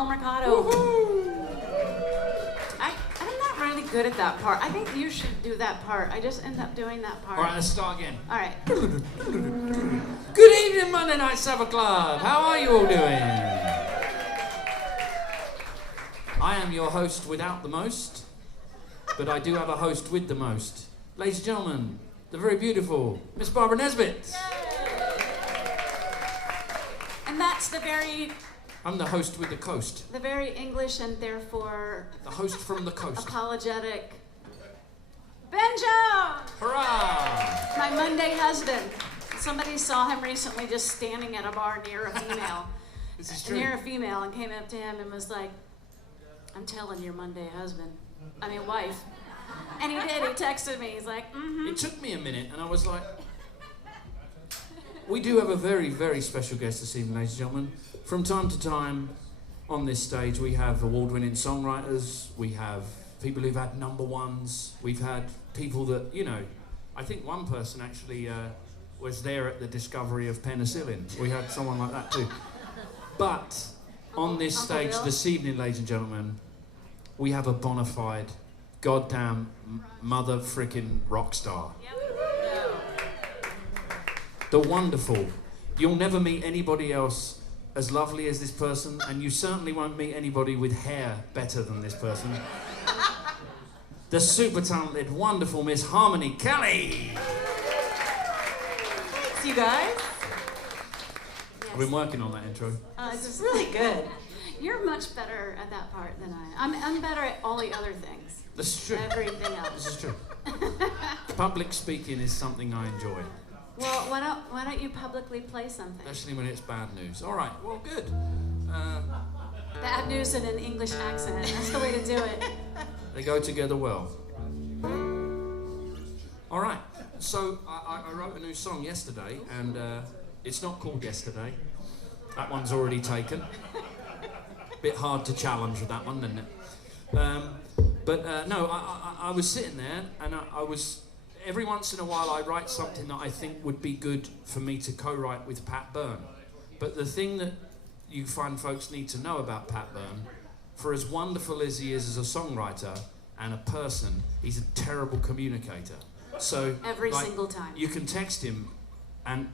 El Mercado. I'm not really good at that part. I think you should do that part. I just end up doing that part. All right, let's start again. All right. Good evening, Monday Night Supper Club. How are you all doing? I am your host without the most, but I do have a host with the most. Ladies and gentlemen, the very beautiful Miss Barbara Nesbitt. And that's the very... I'm the host with the coast. The very English and therefore... The host from the coast. Apologetic... Benjo! Hurrah! My Monday husband. Somebody saw him recently just standing at a bar near a female. This is true. Near a female, and came up to him and was like, I'm telling your Monday husband. Wife. And he did. He texted me. He's like, mm-hmm. It took me a minute, and I was like... We do have a very, very special guest this evening, ladies and gentlemen. From time to time, on this stage, we have award-winning songwriters. We have people who've had number ones. We've had people that, I think one person actually was there at the discovery of penicillin. We had someone like that too. But on this stage this evening, ladies and gentlemen, we have a bona fide, goddamn mother frickin' rock star. The wonderful. You'll never meet anybody else as lovely as this person, and you certainly won't meet anybody with hair better than this person. The super talented, wonderful Miss Harmoni, Kelley. Thanks, you guys. I've been working on that intro. This is really good. You're much better at that part than I am. I'm better at all the other things. This is true. Everything else. This is true. Public speaking is something I enjoy. Well, why don't you publicly play something? Especially when it's bad news. All right, well, good. Bad news in an English accent. That's the way to do it. They go together well. All right, so I wrote a new song yesterday, and it's not called Yesterday. That one's already taken. Bit hard to challenge with that one, isn't it? No, I was sitting there, and I was... Every once in a while I write something that I think would be good for me to co-write with Pat Byrne. But the thing that you find folks need to know about Pat Byrne, for as wonderful as he is as a songwriter and a person, he's a terrible communicator. So every single time. You can text him and,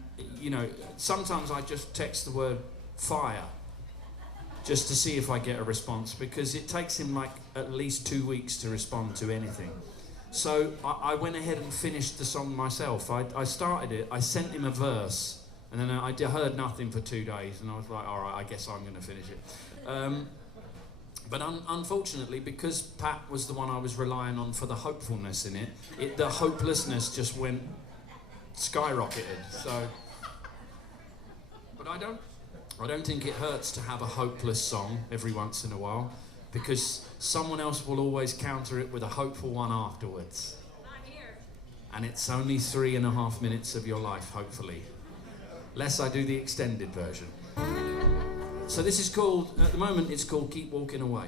sometimes I just text the word fire just to see if I get a response, because it takes him at least 2 weeks to respond to anything. So I went ahead and finished the song myself. I started it, I sent him a verse, and then I heard nothing for 2 days, and I was like, all right, I guess I'm going to finish it. But unfortunately, because Pat was the one I was relying on for the hopefulness in it, the hopelessness just went skyrocketed. So, but I don't think it hurts to have a hopeless song every once in a while, because someone else will always counter it with a hopeful one afterwards. Not here. And it's only 3.5 minutes of your life, hopefully. Less I do the extended version. So this is called, at the moment, it's called Keep Walking Away.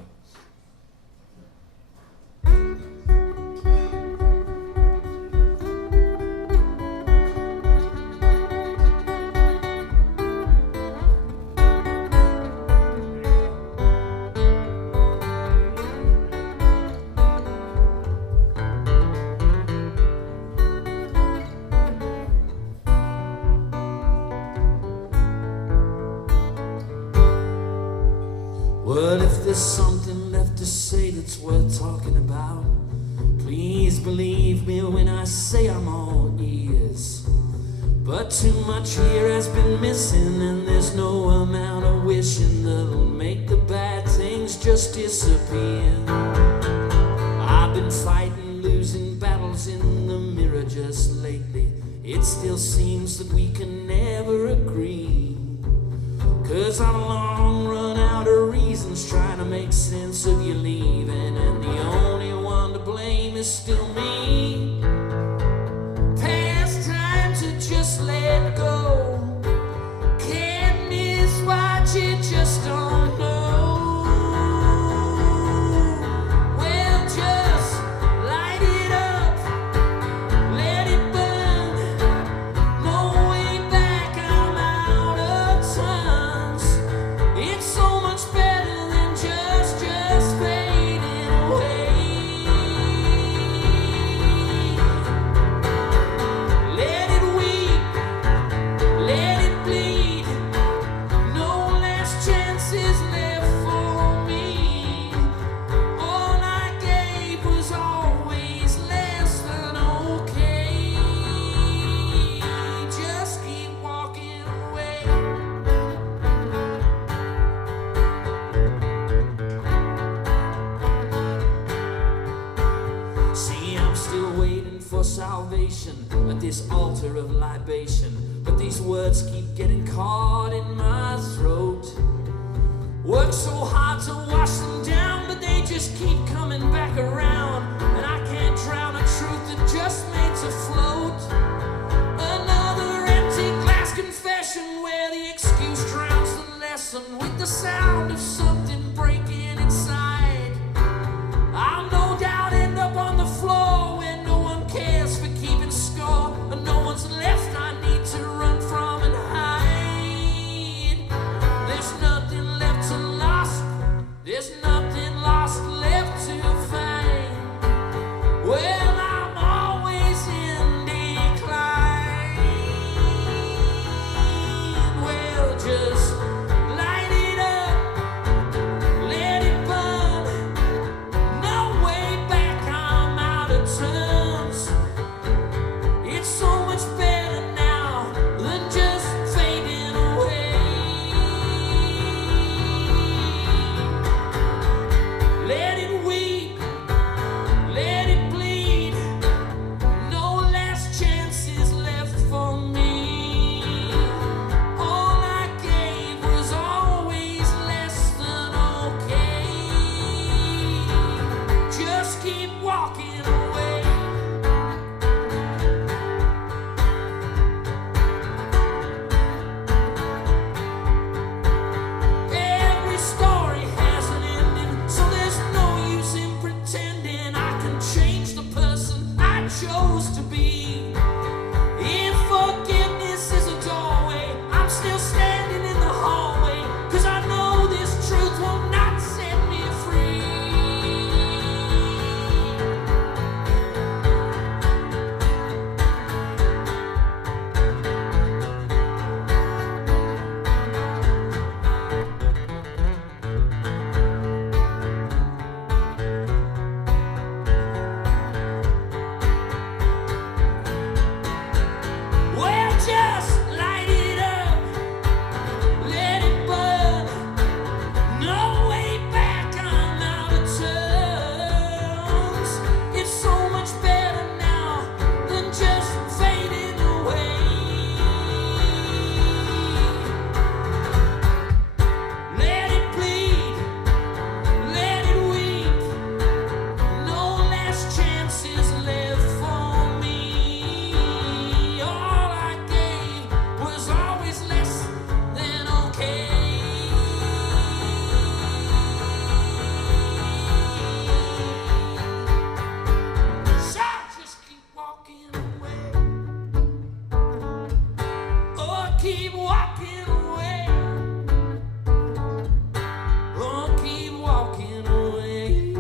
Well, if there's something left to say that's worth talking about, please believe me when I say I'm all ears. But too much here has been missing, and there's no amount of wishing that'll make the bad things just disappear. I've been fighting losing battles in the mirror just lately. It still seems that we can never agree, 'cause I've long run out of reasons trying to make sense of you leaving, and the only one to blame is still me. Past time to just let go. Can't miss what you just don't know. Well, just light it up, let it burn. No way back, I'm out of time. It's so much better than for salvation at this altar of libation. But these words keep getting caught in my throat. Work so hard to wash them down, but they just keep coming back around. And I can't drown a truth that just made to float. Another empty glass confession where the excuse drowns the lesson with the sound of something breaking inside. I'll no doubt end up on the floor where no one cares for keeping score, and no one's left I need to run from and hide. There's nothing left to lost, there's nothing lost left to find. Well, I'm always in decline. Well, just light it up, let it burn. No way back, I'm out of terms. It's so much better now than just fading away. Let it weep, let it bleed. No last chances left for me. All I gave was always less than okay. Just keep walking away. Every story has an ending, so there's no use in pretending I can change the person I chose to be. If forgiveness is a doorway, I'm still standing in the hallway, 'cause I know this truth will not set me free. Well, just light it up, let it burn. No way back, I'm out of terms. It's so much better now than just fading away. Let it bleed, let it weep. No last chances left for me. All I gave was always less than okay. So just keep walking away. Oh, keep walking away. Oh, keep walking away.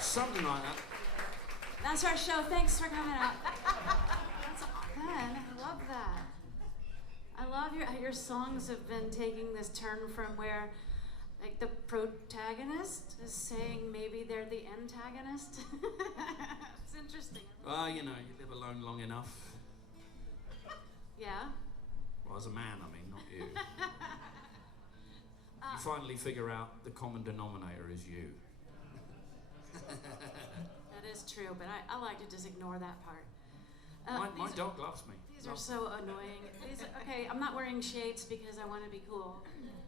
Something like that. That's our show. Thanks for coming out. That's fun. I love that. I love your songs have been taking this turn from where, like, the protagonist is saying maybe they're the antagonist. It's interesting. Well, you know, you live alone long enough. Yeah. Well, as a man, I mean, not you. You finally figure out the common denominator is you. That is true, but I like to just ignore that part. My dog loves me. These are so annoying. Okay, I'm not wearing shades because I want to be cool.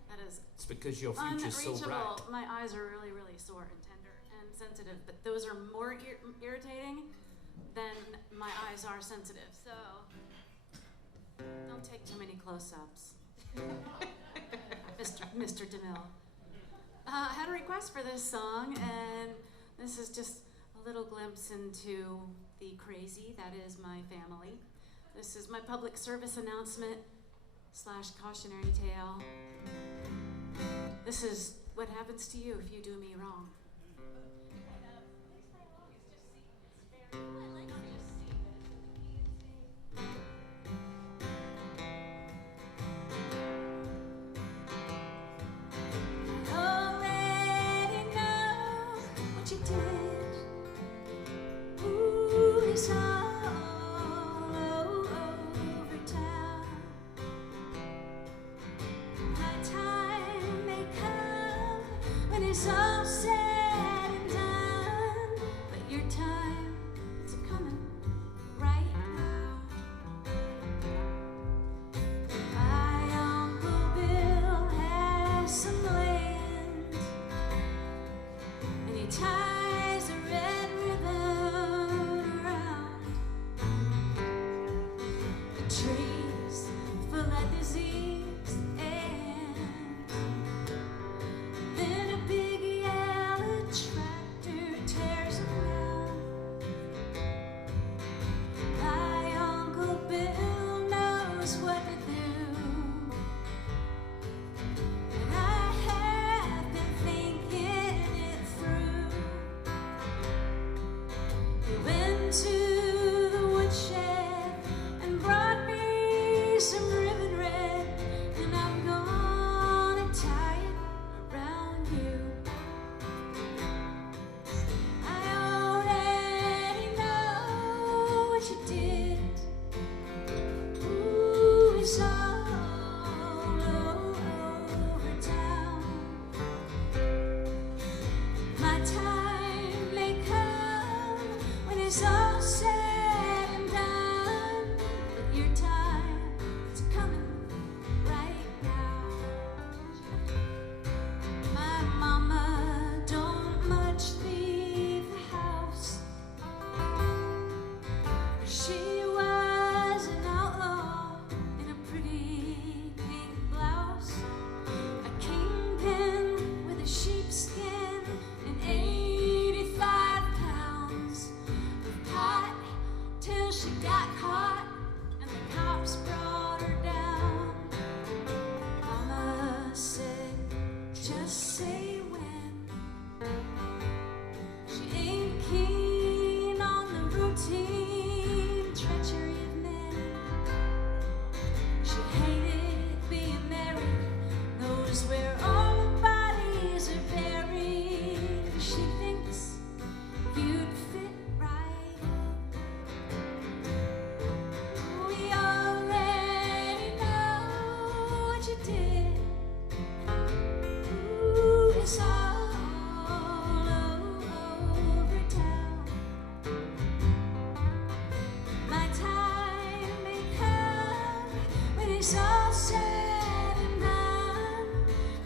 That is It's because your future's so unreachable. bright. My eyes are really, really sore and tender and sensitive, but those are more irritating than my eyes are sensitive. So don't take too many close-ups, Mr. DeMille. I had a request for this song, and this is just a little glimpse into the crazy that is my family. This is my public service announcement / cautionary tale. This is what happens to you if you do me wrong. Already know what you did. Ooh, it's all over time. it's all said and done, but your time is coming right now. My Uncle Bill has some land, and he ties a red ribbon around the trees full of disease, and then a big yellow tractor tears around. My Uncle Bill knows what to do, and I have been thinking it through. He went to the woodshed and brought me some ribbon red, and I'm gonna tie it around you. I already know what you did. Ooh, it's all over town. My time may come when it's all said and done, but your time is coming right now. My mama don't much leave the house. She was an outlaw in a pretty pink blouse, a kingpin with a sheepskin and 85 pounds of pot, till she got caught and the cops brought her down. Mama said, just say when. She ain't keen on the routine treachery of men. She hated being married, knows where all the bodies are buried. She thinks you'd fit right in. We already know what you did. Ooh, it's all over town. My time may come when it's all said and done,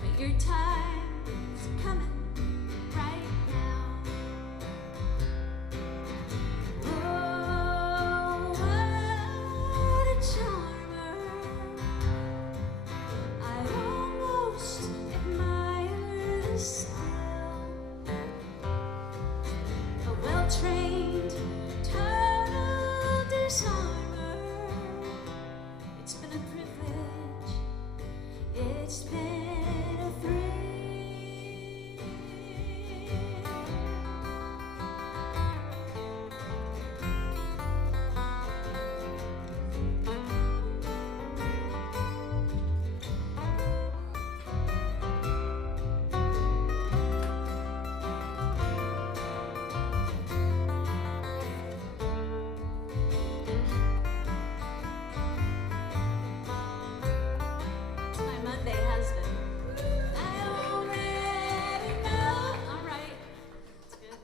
but your time is coming right now. Oh, what a charmer. I almost admire the style. A well-trained, total disarmer. It's been a privilege. It's been a thrill. It's my Monday husband. I already know. All right. That's good.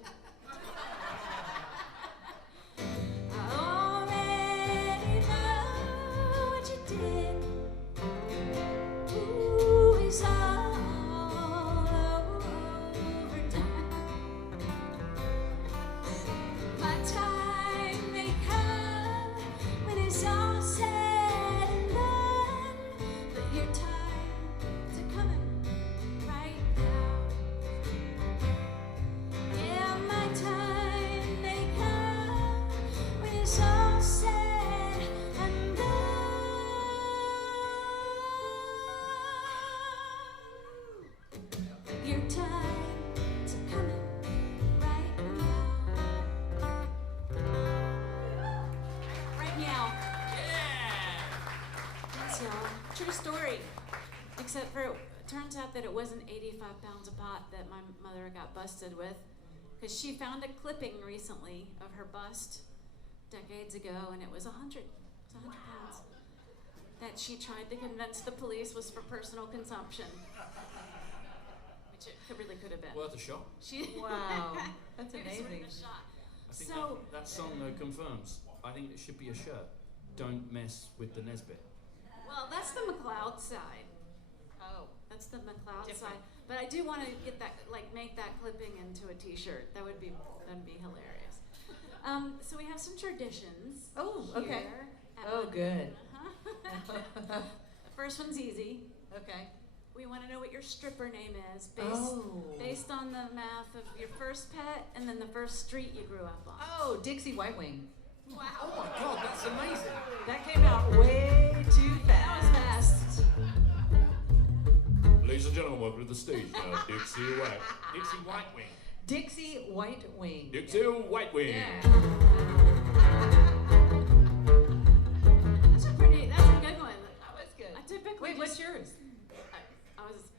I already know what you did. Ooh, it's all over town. My time may come when it's all said and done, but your time is coming right now. Yeah, my time may come when it's all said and done. Your time is coming right now. Right now. Thanks, y'all. True story. Except for it turns out that it wasn't 85 pounds of pot that my mother got busted with, because she found a clipping recently of her bust decades ago, and it was 100 pounds that she tried to convince the police was for personal consumption. really could have been. Worth a shot. Wow, that's Maybe it's worth amazing. a shot. I think So, that song confirms. I think it should be a shirt. Don't mess with the Nesbitt. well, that's the McLeod side. Oh, That's the McLeod Different. side. But I do want to get that, like, make that clipping into a T-shirt. That'd be hilarious. So we have some traditions. Oh, okay. here at Oh, Monday. good. Uh-huh. The first one's easy. Okay. We want to know what your stripper name is, Oh. based on the math of your first pet and then the first street you grew up on. Oh, Dixie White Wing. Oh Wow. my God, that's amazing. That came out way too That was fast. fast. Ladies and gentlemen, welcome to the stage now, Dixie White. Dixie White Wing. Dixie White Wing. Dixie White Wing. Yeah. That's a good one. That was good. I typically Wait, what's yours?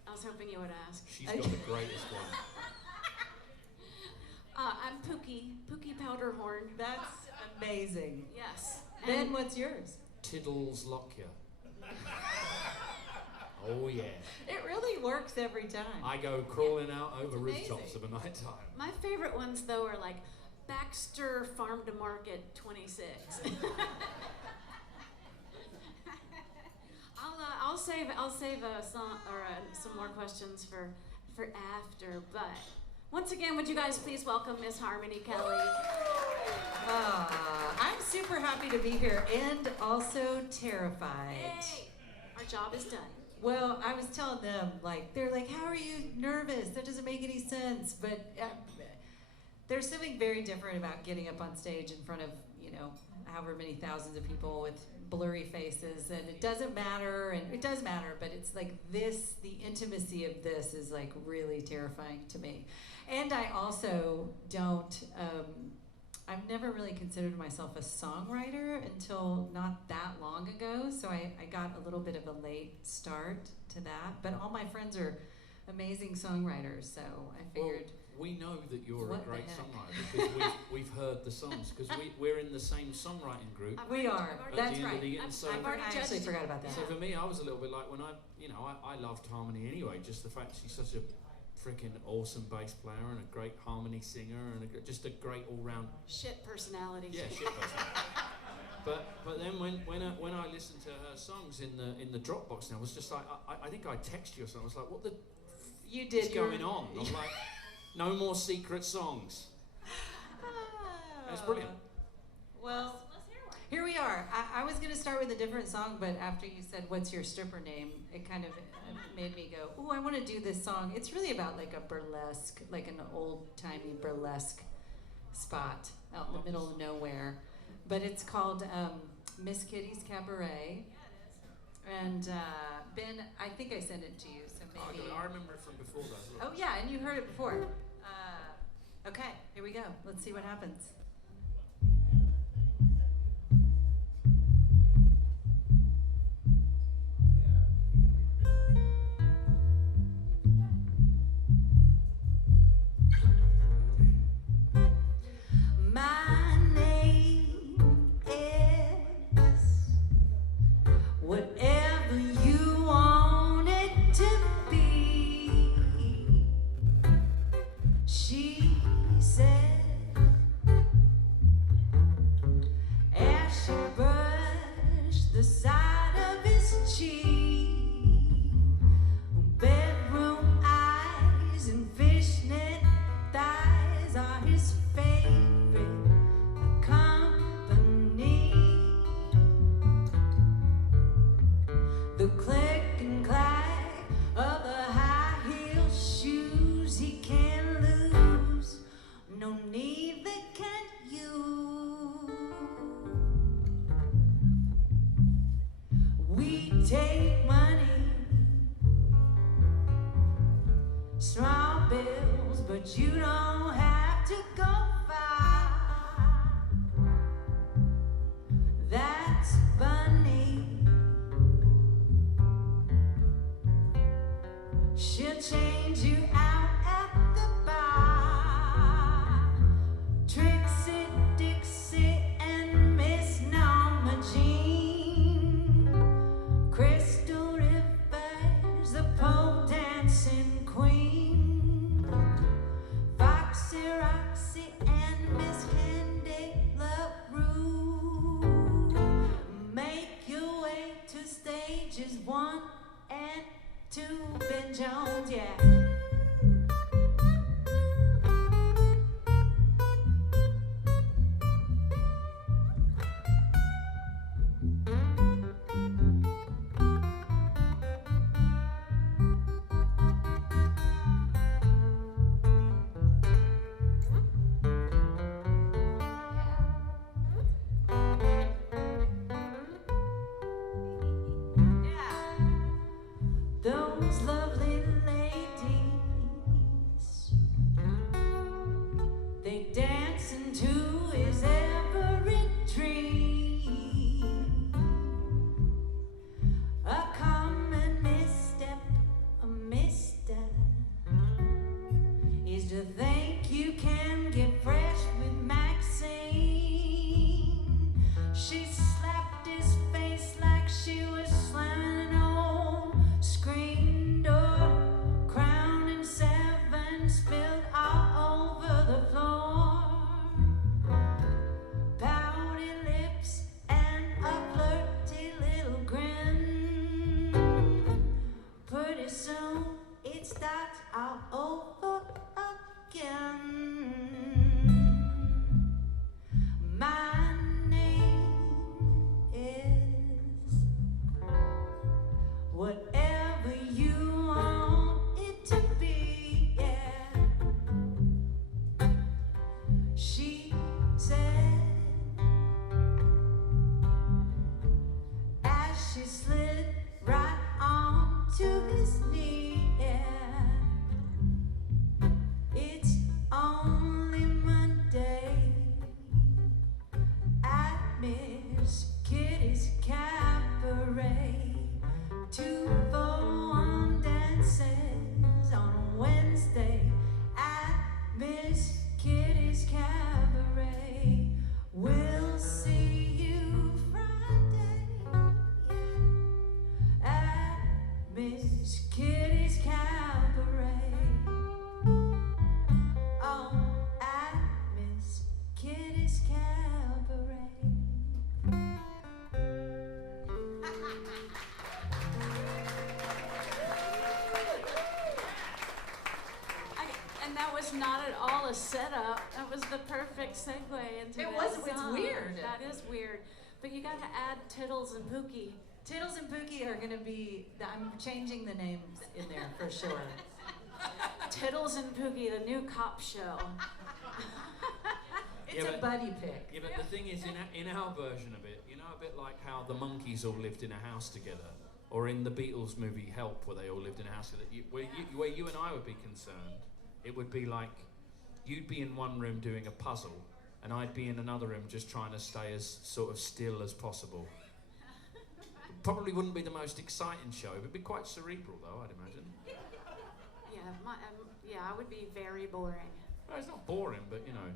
I was hoping you would ask. She's got the greatest one. I'm Pookie Powderhorn. That's amazing. Yes. Ben, And what's yours? Tiddles Lockyer. Oh yeah. It really works every time. I go crawling out over It's rooftops amazing. of a night time. my favorite ones though are like Baxter Farm to Market 26. I'll save a song or some more questions for after. But once again, would you guys please welcome Miss Harmoni Kelley? I'm super happy to be here and also terrified. Yay! Our job is done. Well, I was telling them, like, they're like, how are you nervous? That doesn't make any sense. But there's something very different about getting up on stage in front of, however many thousands of people with blurry faces. And it doesn't matter, and it does matter, but it's like this, the intimacy of this is like really terrifying to me. And I also don't, I've never really considered myself a songwriter until not that long ago, so I got a little bit of a late start to that. But all my friends are amazing songwriters, so I figured. Well, we know that you're What a great the heck? songwriter because we've heard the songs because we're in the same songwriting group. We are. I've already- That's At the end of right. the year, so- I've already I actually judged. forgot about that. So for me, I was a little bit like when I loved Harmony anyway. Just the fact she's such a freaking awesome bass player and a great harmony singer and just a great all-round Shit personality. shit person. But then when I listened to her songs in the Dropbox now, I was just like I think I texted you or something. I was like, what the You f- did is your- going on? I'm like, no more secret songs. It's brilliant. Well, Let's hear one. here we are. I was going to start with a different song, but after you said, what's your stripper name, it kind of made me go, oh, I want to do this song. It's really about like a burlesque, like an old-timey burlesque spot out in the middle of nowhere. But it's called Miss Kitty's Cabaret. And Ben, I think I sent it to you, so maybe. I remember it from before that. Oh yeah, and you heard it before. Okay, here we go. Let's see what happens. My name is whatever you want it to be. She said as she brushed the side of his cheek. Bedroom eyes and fishnet thighs are his favorite company. The click and clack of the high heel shoes he can't lose. No, neither can you. We take money, small bills, but you don't have to go far. That's funny. She'll change you out at the bar. Trixie, Dixie, and Miss Norma Jean. Crystal Rivers, the pole dancing queen. to Ben Jones, yeah. Those lovely ladies, they dance into his every dream. A common misstep, a misstep, is to think you can get fresh with Maxine. She slapped his face like she was slamming an old screen door, crown and seven spilled all over the floor. Pouty lips and a flirty little grin. Pretty soon it starts all over again. My name is whatever you want it to be, yeah. She said as she slid right onto his knee, yeah. It's only Monday at Miss Kitty's Cabaret. 2-for-1 dances on Wednesday at Miss Kitty's Cabaret. We'll see you Friday, yeah, at Miss Kitty's Cabaret. Oh, at Miss Kitty's Cabaret. And that was not at all a setup. That was the perfect segue into It that was, it's song. weird. That is weird. But you got to add Tittles and Pookie. Tittles and Pookie are gonna be, I'm changing the names in there for sure. Tittles and Pookie, the new cop show. It's Yeah, a but- buddy pick. Yeah, but the thing is, in our version of it, you know, a bit like how the Monkees all lived in a house together, or in the Beatles movie Help, where they all lived in a house together, where you and I would be concerned, it would be like you'd be in one room doing a puzzle, and I'd be in another room just trying to stay as sort of still as possible. It probably wouldn't be the most exciting show. It would be quite cerebral, though, I'd imagine. Yeah, I would be very boring. Well, it's not boring, but, you know,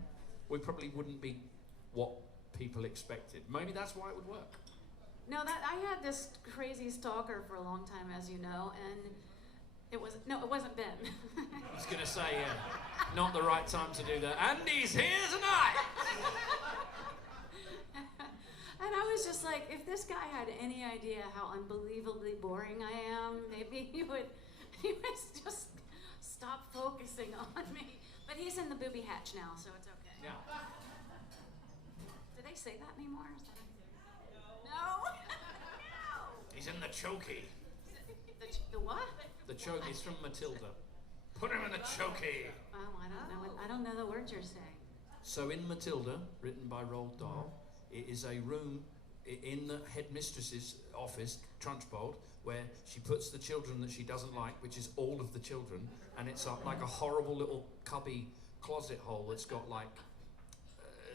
we probably wouldn't be what people expected. Maybe that's why it would work. No, I had this crazy stalker for a long time, as you know, and it wasn't Ben. I was going to say, not the right time to do that. Andy's here tonight! And I was just like, if this guy had any idea how unbelievably boring I am, maybe he would just stop focusing on me. But he's in the booby hatch now, so it's okay. Yeah. Do they say that anymore? No. He's in the chokey. The what? The chokey's from Matilda. Put him in the chokey. Oh, I don't know the words you're saying. So in Matilda, written by Roald Dahl, it is a room in the headmistress's office, Trunchbold, where she puts the children that she doesn't like, which is all of the children, and it's like a horrible little cubby closet hole that's got like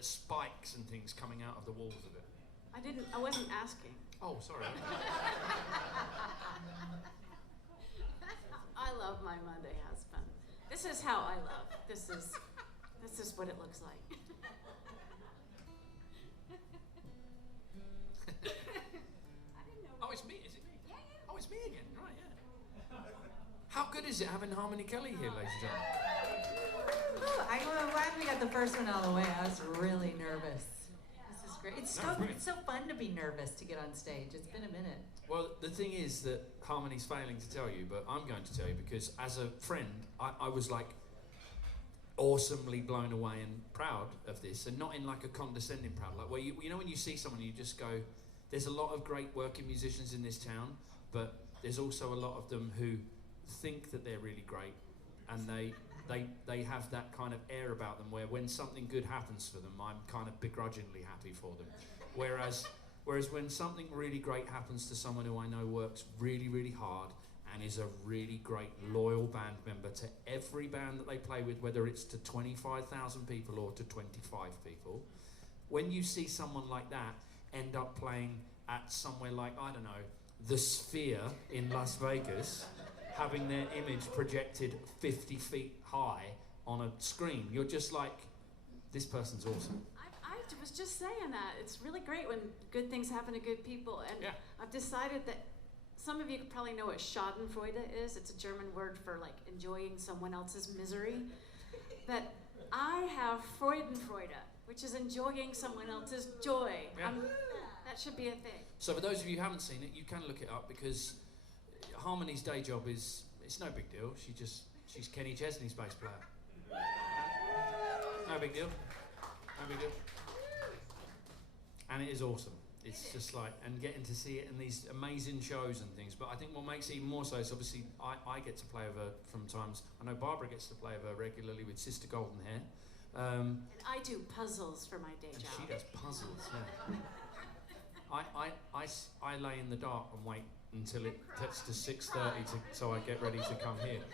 spikes and things coming out of the walls of it. I wasn't asking. Oh, sorry. I love my Monday husband. This is how I love. This is what it looks like. Oh, it's me, is it me? Yeah. Oh, it's me again, right, yeah. How good is it having Harmoni Kelley here, ladies and gentlemen? I'm glad we got the first one out of the way. I was really nervous. This is great. It's It's so fun to be nervous to get on stage. It's been a minute. Well, the thing is that Harmoni's failing to tell you, but I'm going to tell you because as a friend, I was like awesomely blown away and proud of this, and not in like a condescending proud, like where you know when you see someone you just go, there's a lot of great working musicians in this town, but there's also a lot of them who think that they're really great, and they have that kind of air about them where when something good happens for them, I'm kind of begrudgingly happy for them. Whereas when something really great happens to someone who I know works really, really hard and is a really great loyal band member to every band that they play with, whether it's to 25,000 people or to 25 people, when you see someone like that end up playing at somewhere like, I don't know, the Sphere in Las Vegas, having their image projected 50 feet high on a screen, you're just like, this person's awesome. I was just saying that. It's really great when good things happen to good people. And yeah. I've decided that some of you probably know what Schadenfreude is. It's a German word for like enjoying someone else's misery. But I have Freudenfreude, which is enjoying someone else's joy. Yeah. That should be a thing. So for those of you who haven't seen it, you can look it up because Harmoni's day job it's no big deal. She's Kenny Chesney's bass player. No big deal. No big deal. And it is awesome. It's just like, and getting to see it in these amazing shows and things. But I think what makes it even more so is obviously I get to play with her from times. I know Barbara gets to play with her regularly with Sister Golden Hair. And I do puzzles for my day job. She does puzzles, yeah. I lay in the dark and wait until it gets to 6:30 so I get ready to come here.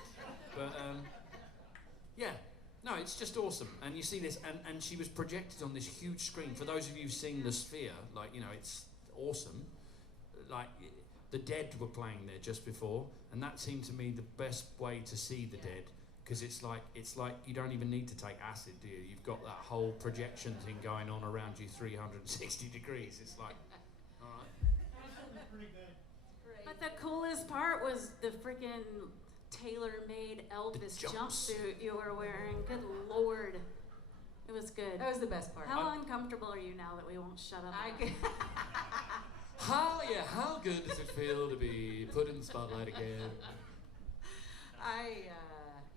But yeah. No, it's just awesome. And you see this, and she was projected on this huge screen. For those of you who've seen The Sphere, like, you know, it's awesome. Like, the Dead were playing there just before, and that seemed to me the best way to see the Dead, because it's like you don't even need to take acid, do you? You've got that whole projection thing going on around you 360 degrees. It's like, all right. Pretty good. But the coolest part was the freaking tailor-made Elvis jumpsuit you were wearing. Good Lord. It was good. That was the best part. How uncomfortable are you now that we won't shut up? How good does it feel to be put in the spotlight again?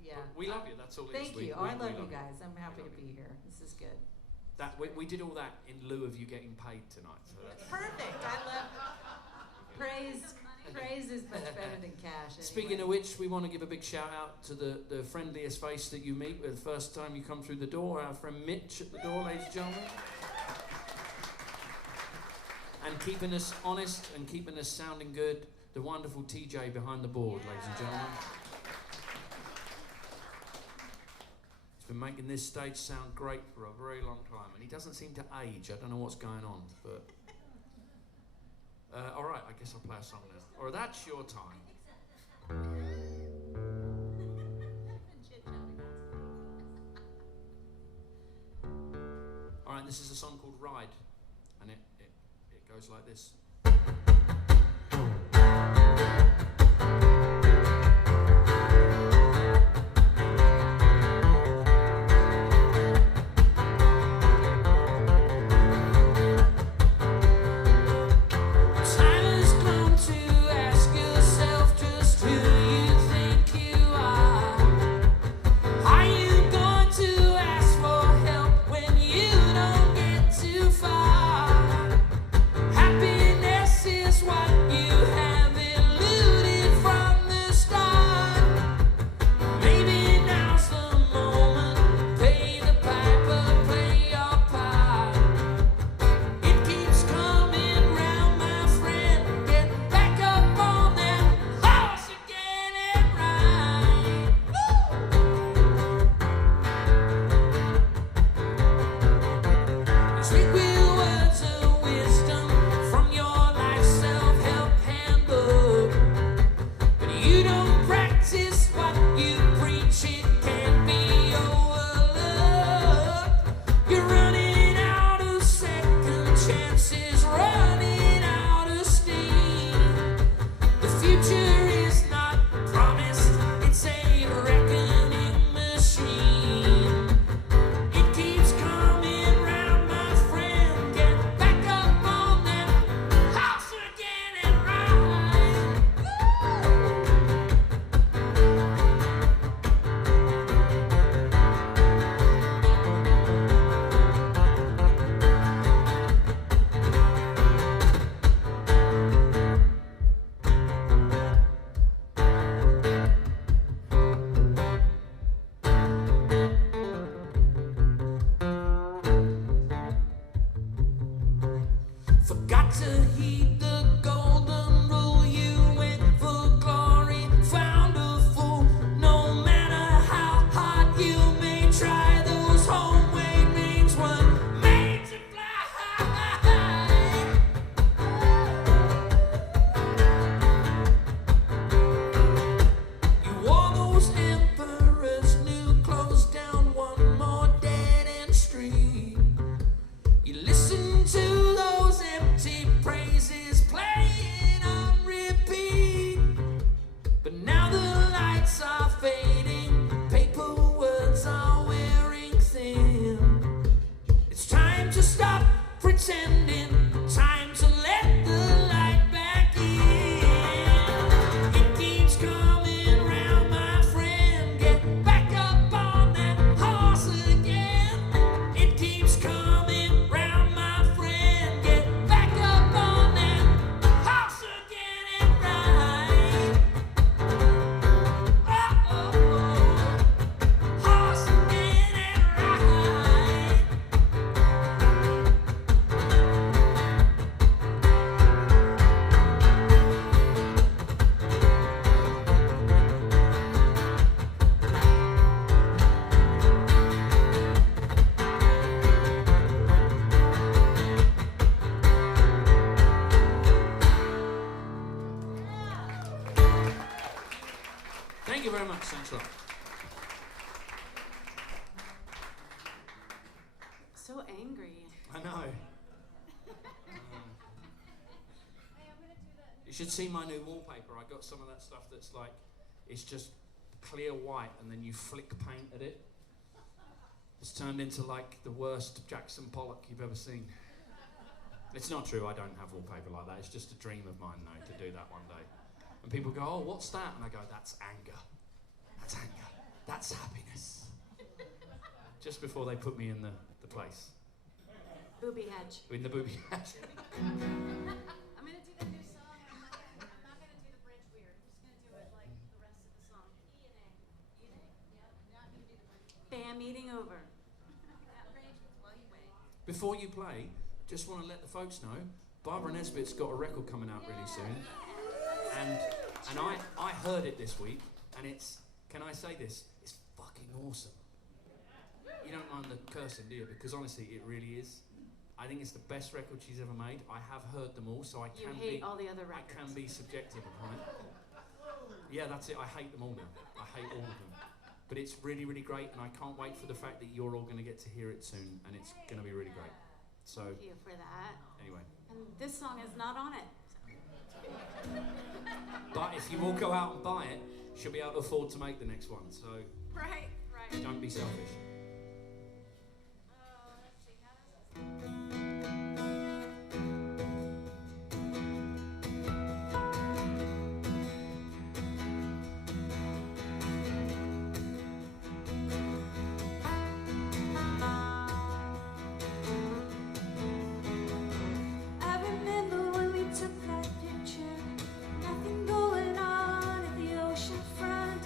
Yeah. We love you, that's all it is. Thank you. I love you guys. I'm happy to be here. This is good. That we did all that in lieu of you getting paid tonight. So that's Perfect. I love praise. Praise is much better than cash. Anyway. Speaking of which, we want to give a big shout out to the friendliest face that you meet the first time you come through the door, our friend Mitch at the door, ladies and gentlemen. And keeping us honest and keeping us sounding good, the wonderful TJ behind the board, ladies and gentlemen. He's been making this stage sound great for a very long time, and he doesn't seem to age. I don't know what's going on, but... all right, I guess I'll play a song now. Or that's your time. All right, this is a song called Ride, and it goes like this. Happy like to heed the golden rule. You went for glory, found a fool. No matter how hard you may try, those homemade wings were made to fly. You wore those emperor's new clothes down one more dead-end street. You listened to those empty praises playing on repeat. But now the lights are fading, paper words are wearing thin. It's time to stop pretending, time to let the light back in. It keeps coming round, my friend, get back up on that horse again. It keeps coming round, my friend, get back up on that horse again and ride. Oh, horse again and ride. Thank you very much. Thanks a lot. So angry. I know. You should see my new wallpaper. I got some of that stuff that's like, it's just clear white and then you flick paint at it. It's turned into like the worst Jackson Pollock you've ever seen. It's not true, I don't have wallpaper like that. It's just a dream of mine though, to do that one day. And people go, oh, what's that? And I go, that's anger. That's anger. That's happiness. Just before they put me in the place. Booby hedge. In the booby hat. I'm gonna do that new song. I'm not gonna do the bridge weird. I'm just gonna do it like the rest of the song. E and A. E and A? Yeah. Not gonna do the bridge. Bam, meeting over. That range was while you wait. Before you play, just want to let the folks know, Barbara Nesbitt's got a record coming out really soon. And I heard it this week, and it's, can I say this? It's fucking awesome. You don't mind the cursing, do you? Because honestly, it really is. I think it's the best record she's ever made. I have heard them all, so I can hate all the other records. I can be subjective on it. Yeah, that's it. I hate them all now. I hate all of them. But it's really, really great, and I can't wait for the fact that you're all going to get to hear it soon, and it's going to be really great. So, thank you for that. Anyway. And this song is not on it. But if you all go out and buy it, she'll be able to afford to make the next one. So, Right. don't be selfish. Let's see, how does this? I remember when we took that picture, nothing going on at the ocean front,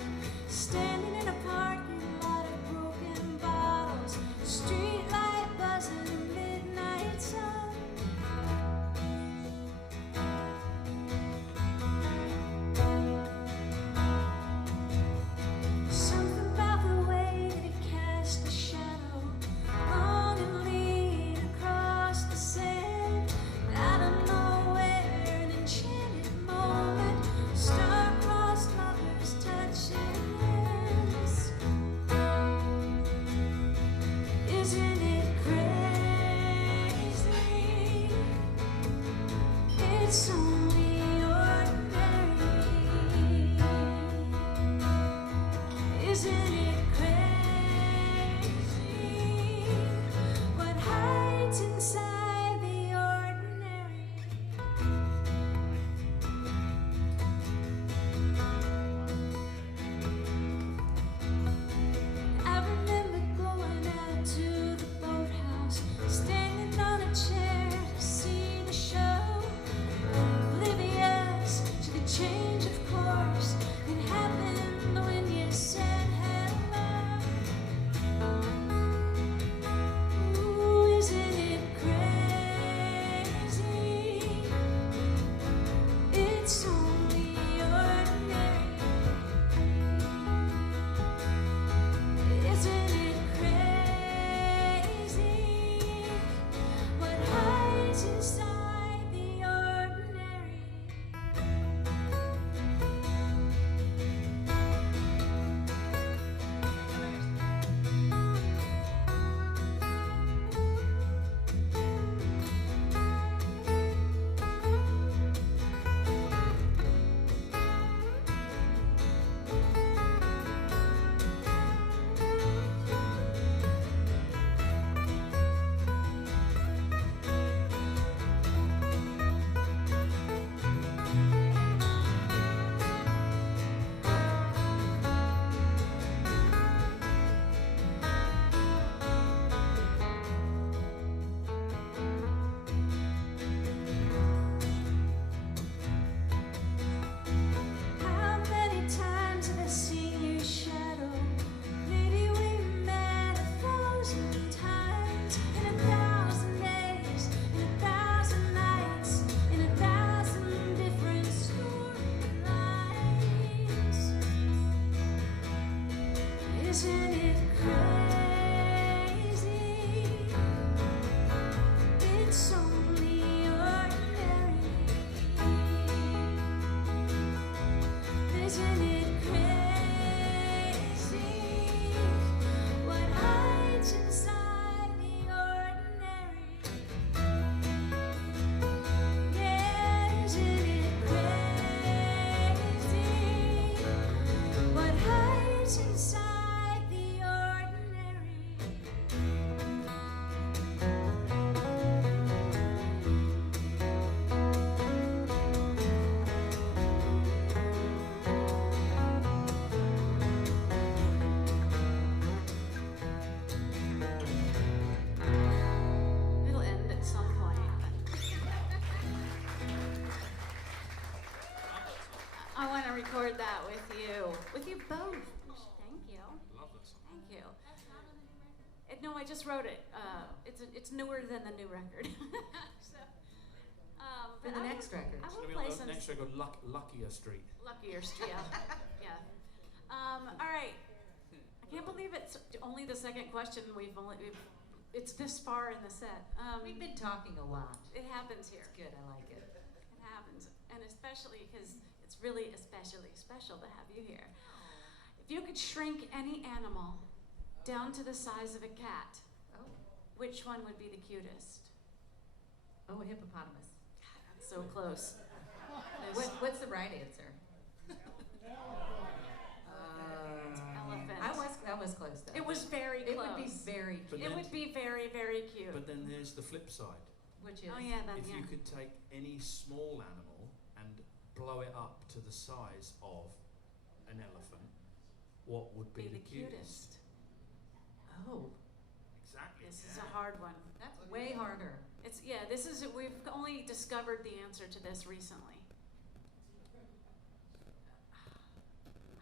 standing in a parking lot of broken bottles, street light buzzing, midnight sun. Something about the way that it cast the shadow, long and lean across the sand. Out of nowhere, an enchanted moment, star-crossed lovers touching hands. Isn't it crazy? It's only ordinary. Isn't it crazy what hides inside the ordinary? I remember going out to the boathouse, standing on a chair to see the show. Isn't it crazy? It's only ordinary. Isn't it crazy? What hides inside the ordinary? Yeah, isn't it crazy? What hides inside the ordinary? It'll end at some point. I want to record that with you both. Thank you. Love that song. Thank you. No, I just wrote it. It's newer than the new record. So, For but the I next will- record. I It's will gonna be play on the some next record, Luckier Street. Luckier Street. Yeah. Yeah. All right. I can't believe it's only the second question. It's this far in the set. We've been talking a lot. It happens here. It's good. I like it. It happens, and especially because it's really especially special to have you here. If you could shrink any animal down to the size of a cat, Oh. which one would be the cutest? Oh, a hippopotamus. That's so close. What's the right answer? Elephant. That was close though. It was very It close. would be very But cute. It would be very, very cute. But then there's the flip side. Which is Oh yeah, then If yeah. you could take any small animal and blow it up to the size of an elephant, what would be the cutest? Oh, Exactly. This is yeah. a hard one. that's way harder. We've only discovered the answer to this recently.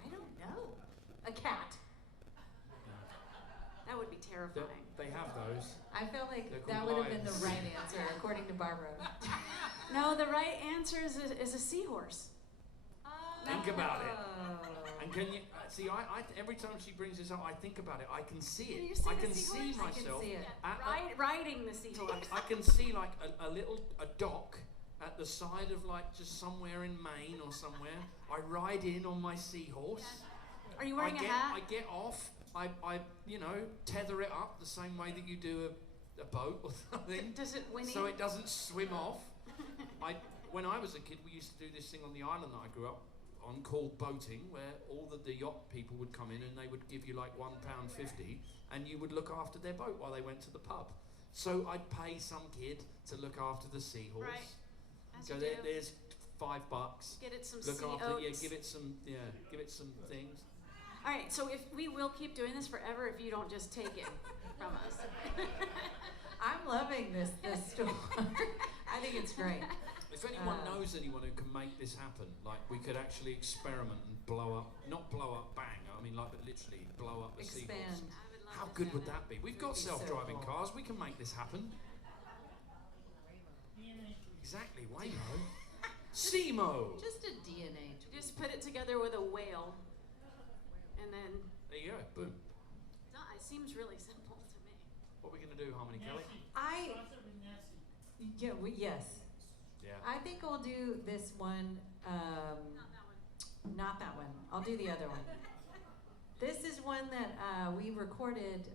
I don't know. A cat. That would be terrifying. They have those. I felt like They're that called would have been the lions. right answer according to Barbara. No, the right answer is a seahorse. Think about it. Oh. And can you see? I every time she brings this up, I think about it. I can see Can it. you see I the can seahorse? see I can myself. see it. Riding the seahorse. I can see like a dock at the side of like just somewhere in Maine or somewhere. I ride in on my seahorse. Are you wearing a hat? I get off. I tether it up the same way that you do a boat or something, Does it whinny? so it doesn't swim off. When I was a kid, we used to do this thing on the island that I grew up on called boating, where all the yacht people would come in and they would give you like £1.50, and you would look after their boat while they went to the pub. So I'd pay some kid to look after the seahorse. Right. As Go you there, do. there's $5. Get it some Look sea after, oats. give it some things. All right, so if we will keep doing this forever if you don't just take it from us. I'm loving this story. I think it's great. If anyone knows anyone who can make this happen, like we could actually experiment and not blow up bang, I mean like but literally blow up a seahorse. Expand. I would love How to good see would that be? We've got Would be so self-driving cool. cars, we can make this happen. Exactly, Waymo. Simo! Just a DNA. Just put it together with a whale, and then There you go, boom. it seems really simple to me. What are we going to do, Harmony Kelley? Yes. Yeah. I think I'll do this one. Not that one. Not that one. I'll do the other one. This is one that we recorded.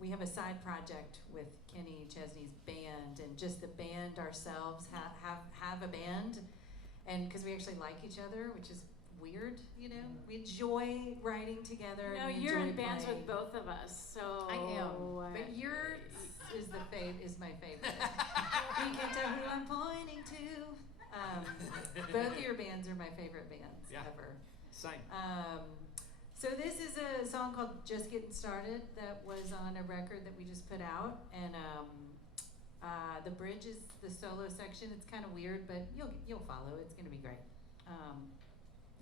We have a side project with Kenny Chesney's band, and just the band ourselves have a band, and because we actually like each other, which is weird, We enjoy writing together. No, and we you're in enjoy bands playing. with both of us, so I am, but yours is my favorite. You can tell who I'm pointing to. Both of your bands are my favorite bands ever. Same. So this is a song called "Just Getting Started" that was on a record that we just put out, and the bridge is the solo section. It's kind of weird, but you'll follow. It's gonna be great.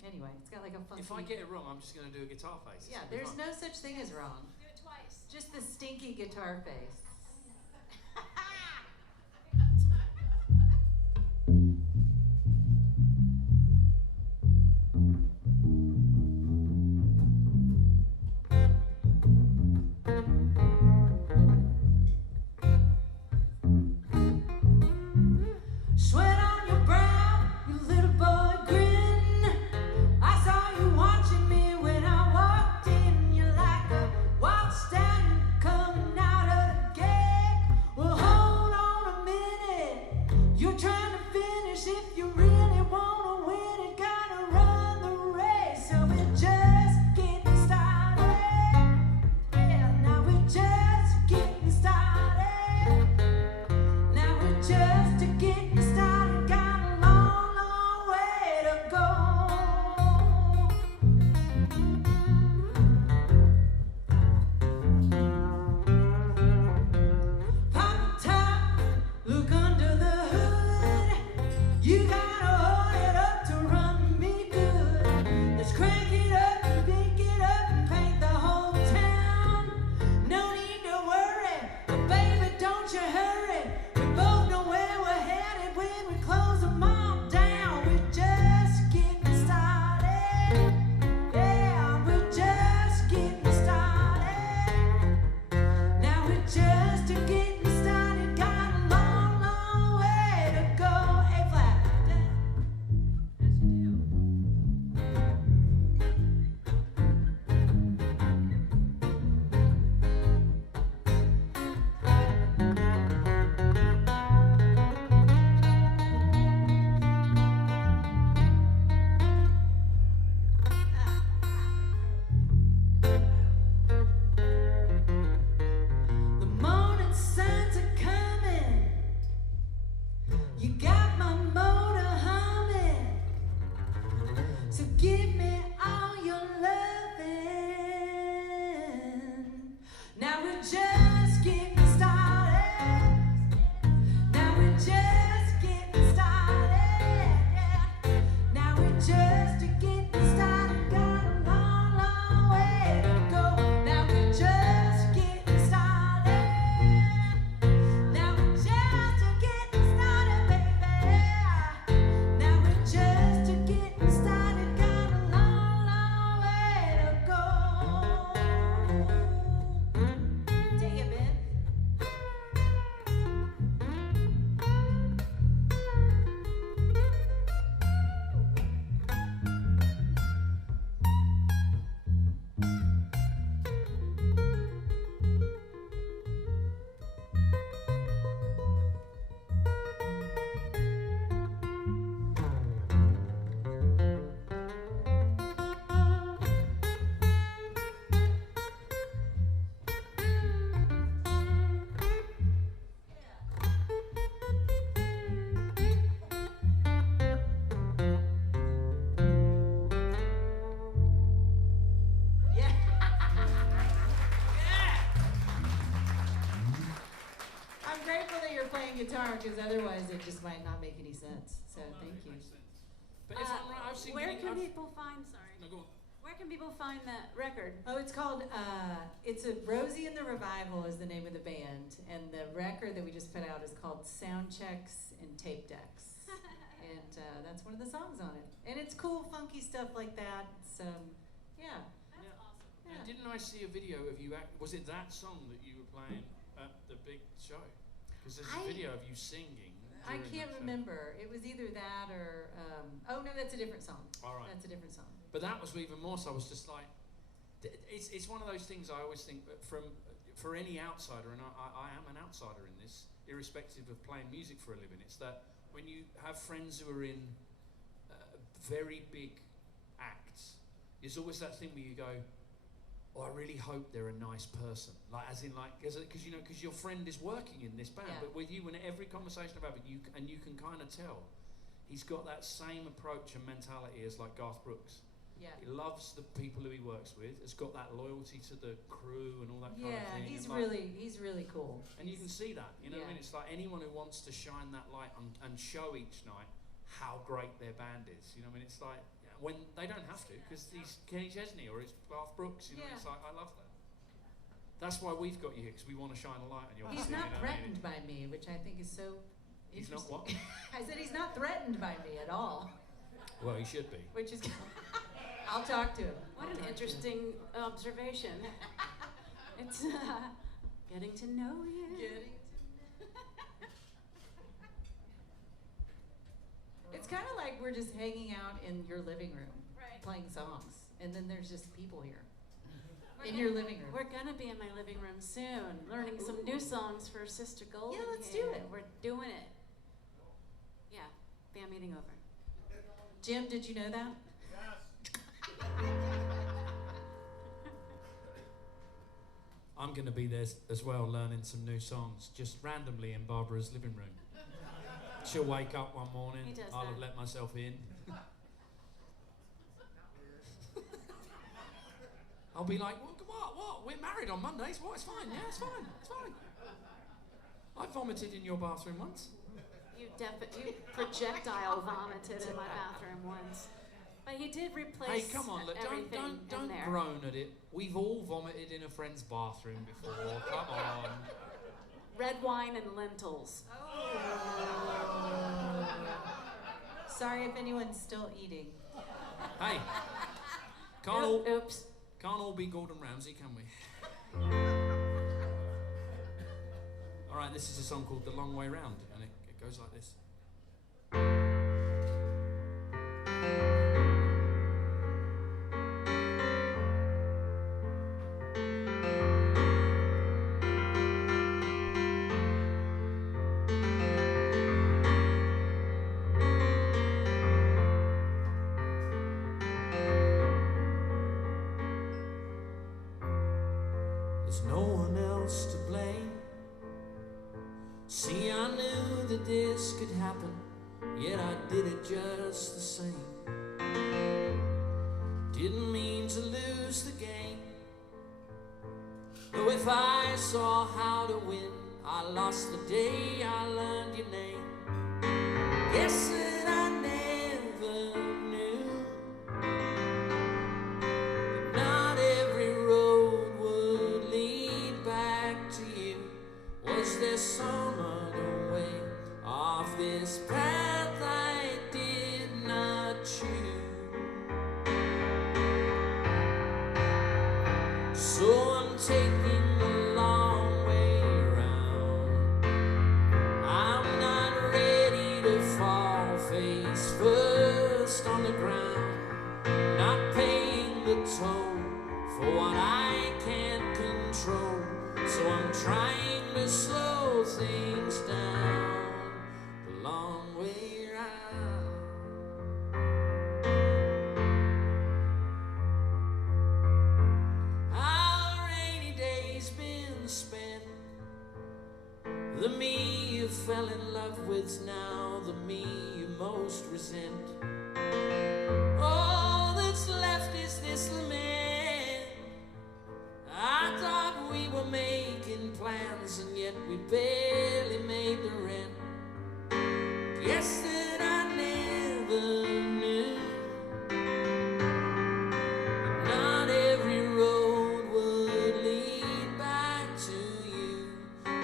Anyway, it's got like a funky. If I get it wrong, I'm just going to do a guitar face. Yeah, there's no such thing as wrong. do it twice. Just the stinky guitar face. grateful that you're playing guitar because otherwise it just might not make any sense. So thank you. But if I'm right, I've seen where can people find? Sorry. No, go on. Where can people find that record? Oh, it's called, it's a Rosie and the Revival is the name of the band, and the record that we just put out is called Sound Checks and Tape Decks, and that's one of the songs on it. And it's cool, funky stuff like that. It's, yeah. That's awesome. And didn't I see a video of you, was it that song that you were playing at the big show? Because there's a video of you singing. I can't remember. It was either that or, oh no, that's a different song. All right. That's a different song. But that was even more so. I was just like, it's one of those things I always think for any outsider, and I am an outsider in this, irrespective of playing music for a living. It's that when you have friends who are in very big acts, there's always that thing where you go, oh, I really hope they're a nice person. Like, as in, like, because you know, because your friend is working in this band, but with you, in every conversation I've had with you, and you can kind of tell, he's got that same approach and mentality as like Garth Brooks. Yeah. He loves the people who he works with. Has got that loyalty to the crew and all that kind of thing. Yeah, he's really cool. And you can see that. You know what I mean? It's like anyone who wants to shine that light and show each night how great their band is. You know what I mean? It's like when they don't have to, because he's Kenny Chesney or it's Garth Brooks. You know, it's like I love that. That's why we've got you here, because we want to shine a light on you. He's not threatened by me, which I think is so. He's not what? I said he's not threatened by me at all. Well, he should be. Which is. I'll talk to him. What an interesting observation. It's getting to know you. It's kind of like we're just hanging out in your living room, Right. playing songs, and then there's just people here We're in gonna- your living room. We're gonna be in my living room soon, learning some new songs for Sister Golden. Yeah, let's do here. it. We're doing it. Yeah, band meeting over. Jim, did you know that? I'm going to be there as well, learning some new songs, just randomly in Barbara's living room. She'll wake up one morning, He does I'll that. have let myself in. I'll be like, what? We're married on Mondays. What? It's fine. Yeah, it's fine. It's fine. I vomited in your bathroom once. You projectile vomited in my bathroom once. But he did replace Hey, come on, look, everything don't in there. groan at it. We've all vomited in a friend's bathroom before. Come on. Red wine and lentils. Sorry if anyone's still eating. Hey, can't Oops. all be Gordon Ramsay, can we? All right, this is a song called The Long Way Round, and it goes like this. There's no one else to blame. See, I knew that this could happen, yet I did it just the same. Didn't mean to lose the game. Though if I saw how to win, I lost the day I learned your name. Guess that I never knew that not every road would lead back to you. Was there some other way off this path I did not choose? So I'm taking the long way round. I'm not ready to fall face first on the ground. Not paying the toll for what I can't control. So I'm trying to slow things down the long way round. Our rainy days been spent. The me you fell in love with now, the me you most resent. All that's left is this lament. I thought we were making plans, and yet we barely made the rent. Guess that I never knew that not every road would lead back to you.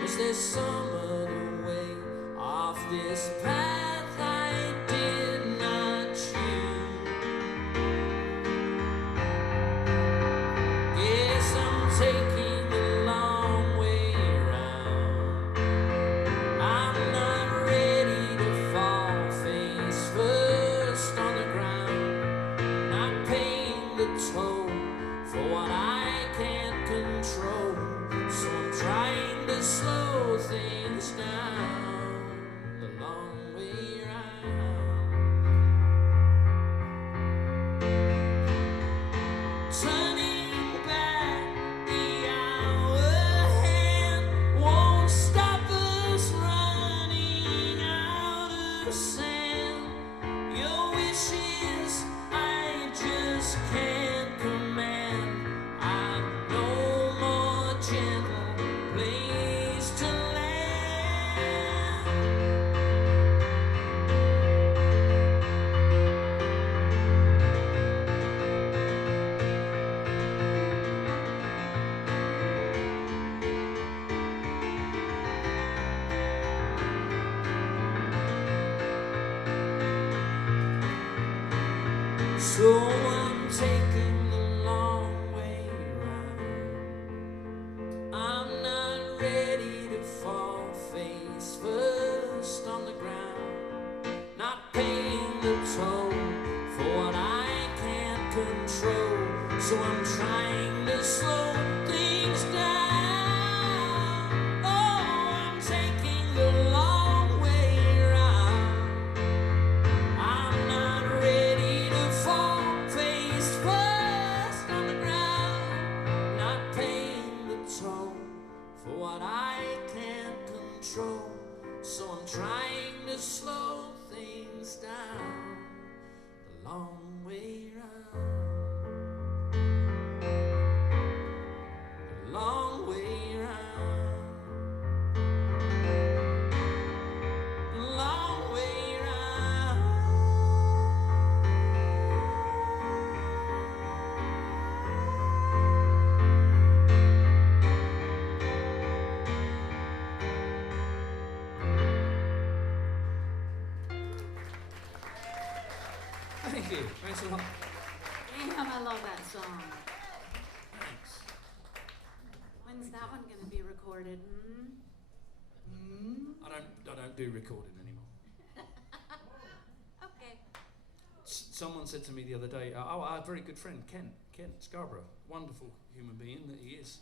Was there some other way off this path I did not choose? Guess I'm taking the long way around. I'm not ready to fall face first on the ground, not paying the toll for what I can't control. So I'm trying to slow things down the long way round. Turning back the hour hand won't stop us running out of sand. Your wishes I just can't command. I've no more gentle place to land. So I'm taking the long way round. I'm not ready to fall face first on the ground, not paying the toll for what I can't control. So I'm trying to slow things down. Oh, I'm taking the long way round. I'm not ready to fall face first on the ground, not paying the toll for what I can't control. So I'm trying to slow things down the long way round. The long way round. The long way round. Thank you. Thanks a lot. Damn, I love that song. Thanks. When's that one gonna be recorded? I don't do recording anymore. Okay. Someone said to me the other day, I have a very good friend, Kent Scarborough, wonderful human being that he is.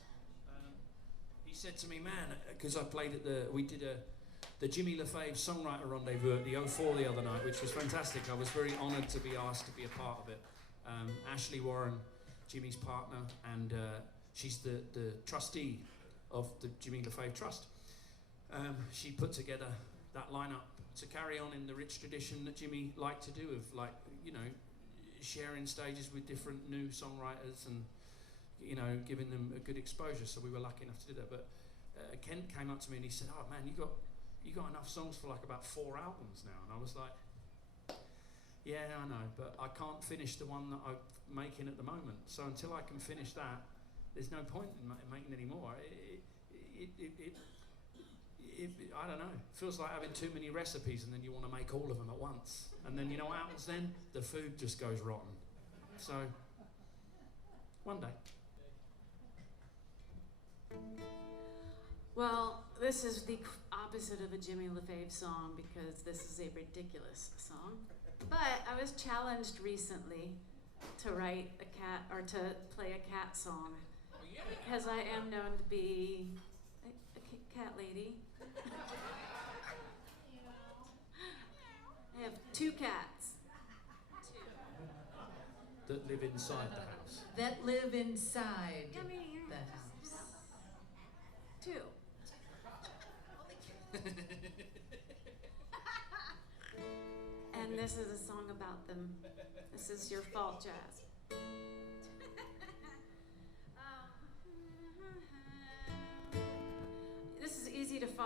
He said to me, man, because I played at we did the Jimmy LaFave Songwriter Rendezvous at the O4 the other night, which was fantastic. I was very honoured to be asked to be a part of it. Ashley Warren, Jimmy's partner, and she's the trustee of the Jimmy LaFave Trust. She put together that lineup to carry on in the rich tradition that Jimmy liked to do of, like, you know, sharing stages with different new songwriters and, you know, giving them a good exposure. So we were lucky enough to do that. But Kent came up to me and he said, "Oh man, you got enough songs for like about 4 albums now." And I was like, "Yeah, I know, but I can't finish the one that I'm making at the moment. So until I can finish that, there's no point in making any more." I don't know. It feels like having too many recipes and then you want to make all of them at once. And then you know what happens then? The food just goes rotten. So, one day. Well, this is the opposite of a Jimmy LaFave song because this is a ridiculous song. But I was challenged recently to write a cat or to play a cat song because I am known to be a cat lady. I have 2 cats. That live inside the house. That live inside I mean, the house. 2. And this is a song about them. This is Your Fault, Jazz.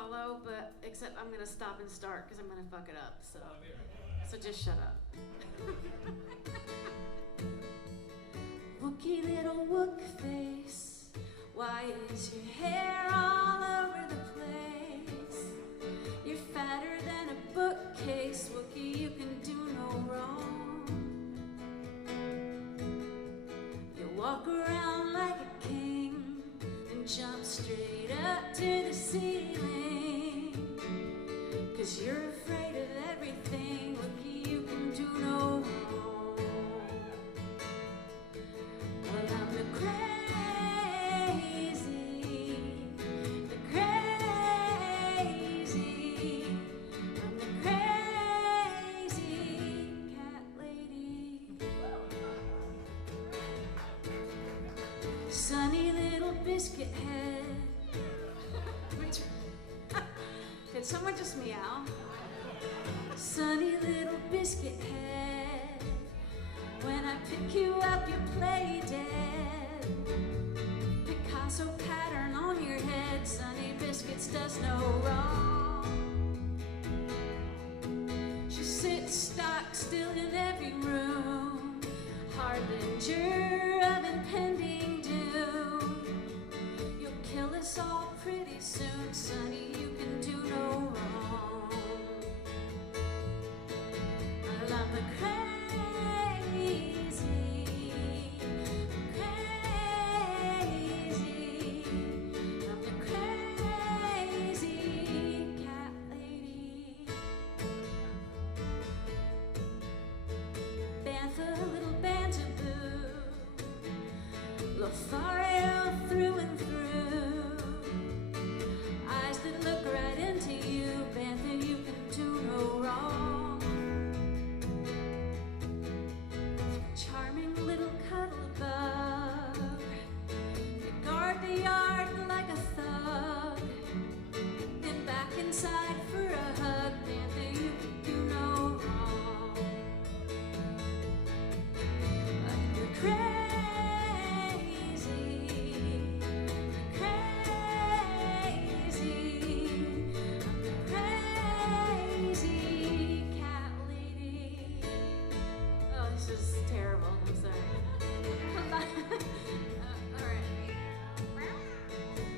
follow, but except I'm gonna stop and start because I'm gonna fuck it up. So just shut up. Wookie little wook face, why is your hair all over the place? You're fatter than a bookcase, Wookie, you can do no wrong. You walk around like a king and jump straight up to the ceiling. 'Cause you're afraid of everything, Wookie, you can do no wrong. Well, I'm the crazy, I'm the crazy cat lady. Sunny little biscuit head. Did someone just meow? Sunny little biscuit head. When I pick you up, you play dead. Picasso pattern on your head. Sunny Biscuits does no wrong. She sits stock still in every room, harbinger of impending doom. You'll kill us all pretty soon, Sunny, you can do no wrong. Well, I'm the crazy, I'm the crazy cat lady. Bantha, little Bantaboo, Lothario through and through. Eyes that look right into you, Bantha, you can do no wrong. Charming little cuddle bug, you guard the yard like a thug. Get back inside for a hug, Bantha, you can do no wrong. You're crazy, I'm the crazy cat lady. Oh, this is terrible. I'm sorry. All right.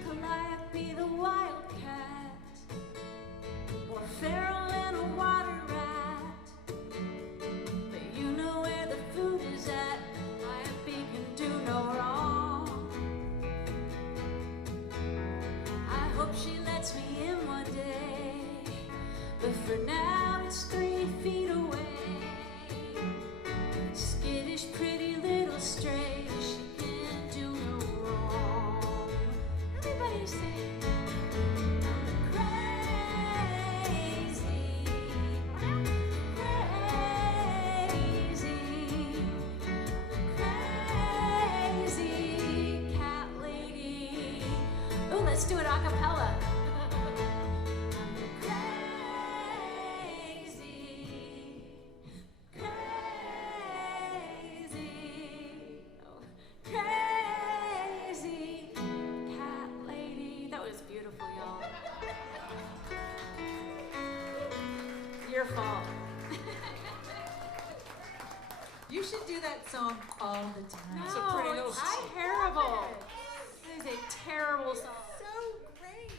Calliope the wildcat, more feral than a water rat. But you know where the food is at. Calliope can do no wrong. I hope she lets me in one day, but for now it's 3 feet away. Skittish, pretty little stray, she can't do no wrong. Everybody say, I'm the crazy, crazy cat lady. Oh, let's do it a cappella. I'm the crazy cat lady. That was beautiful, y'all. Your fault. You should do that song all the time. No, It's a pretty little it's song. terrible. It is a terrible song. So great.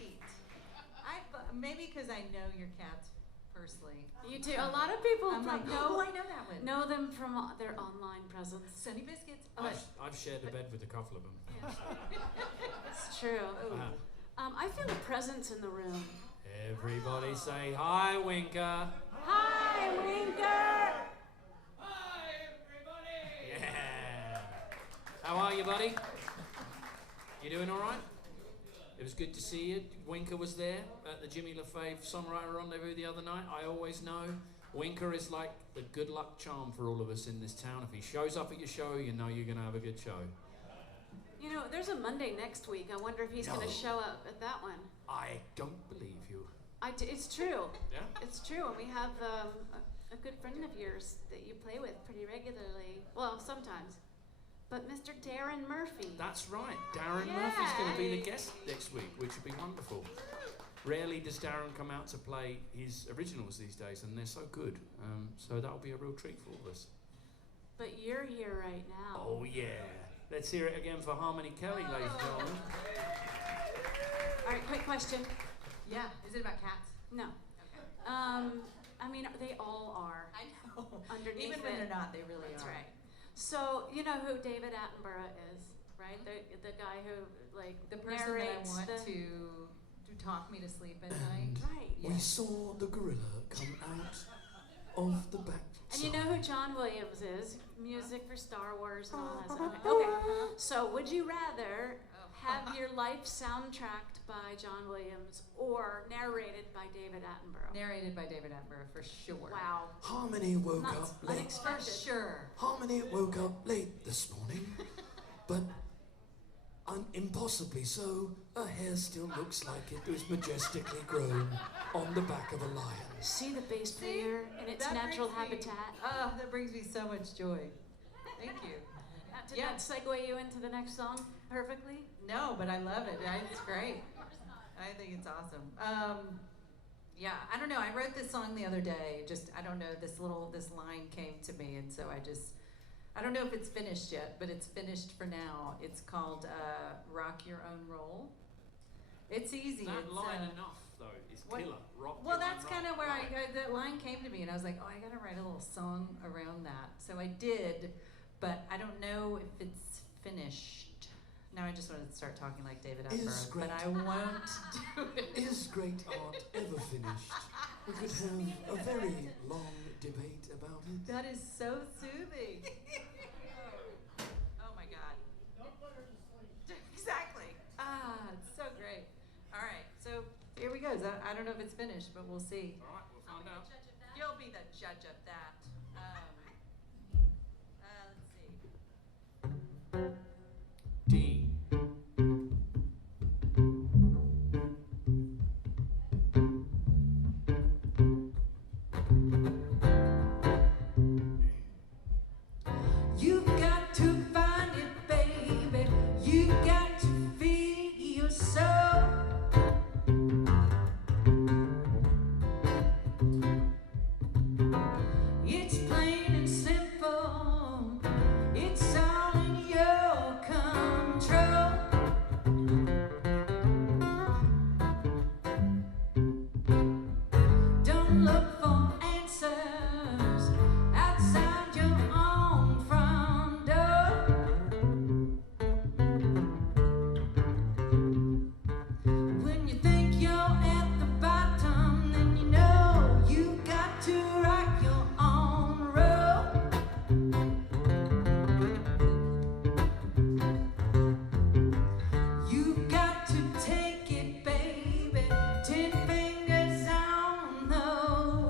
Maybe because I know your cats personally. You do. A lot of people I'm like, know, oh, I know that one. know them from their online presence. Sunny Biscuits. Oh, I've shared a bed with a couple of them. it's true. I feel a presence in the room. Everybody say hi, Winker. Hi, Winker. Yeah. How are you, buddy? You doing all right? It was good to see you. Winker was there at the Jimmy LaFave Songwriter Rendezvous the other night. I always know Winker is like the good luck charm for all of us in this town. If he shows up at your show, you know you're going to have a good show. You know, there's a Monday next week. I wonder if he's going to show up at that one. I don't believe you. It's true. Yeah? It's true. And we have a good friend of yours that you play with pretty regularly. Well, sometimes. But Mr. Darren Murphy. That's right. Darren Yeah. Murphy's going to be the guest next week, which would be wonderful. Rarely does Darren come out to play his originals these days, and they're so good. So that'll be a real treat for all of us. But you're here right now. Oh yeah. Let's hear it again for Harmony Kelley, ladies and gentlemen. All right, quick question. Yeah. Is it about cats? No. Okay. I mean, they all are. I know. Underneath Even when it. they're not, they really That's are. right. So you know who David Attenborough is, right? The guy who like The person that I narrates want the to talk me to sleep at night. right. We saw the gorilla come out of the back. And you know who John Williams is? Music for Star Wars and all that stuff. Okay. So would you rather have your life soundtracked by John Williams or narrated by David Attenborough? Narrated by David Attenborough for sure. Wow. Harmony woke Not up late. unexpected. Sure. Harmony woke up late this morning, but impossibly so, her hair still looks like it was majestically grown on the back of a lion. See the bass player in its That natural brings me- habitat? That brings me so much joy. Thank you. Did Yeah. that segue you into the next song perfectly? No, but I love it. It's great. I think it's awesome. Yeah, I don't know. I wrote this song the other day. I don't know. This line came to me, and so I don't know if it's finished yet, but it's finished for now. It's called "Rock Your Own Roll." It's easy. That it's, line enough, though, is what- killer. Rock Well, your that's own kind of roll. where Right. that line came to me, and I was like, oh, I gotta write a little song around that. So I did, but I don't know if it's finished. Now I just want to start talking like David Is Attenborough, great. but I won't do it. Is great art ever finished? We could have a very long debate about it. That is so soothing. Oh my God. Exactly. It's so great. All right, so here we go. I don't know if it's finished, but we'll see. All right, we'll find out. You'll be the judge of that. Let's see. D. You've got to find it, baby. You've got to feed your soul. It's plain and simple. It's all in your control. Don't look for answers outside your own front door. When you think you're at the bottom, then you know you got to rock your own road. You've got to take it, baby. 10 fingers on the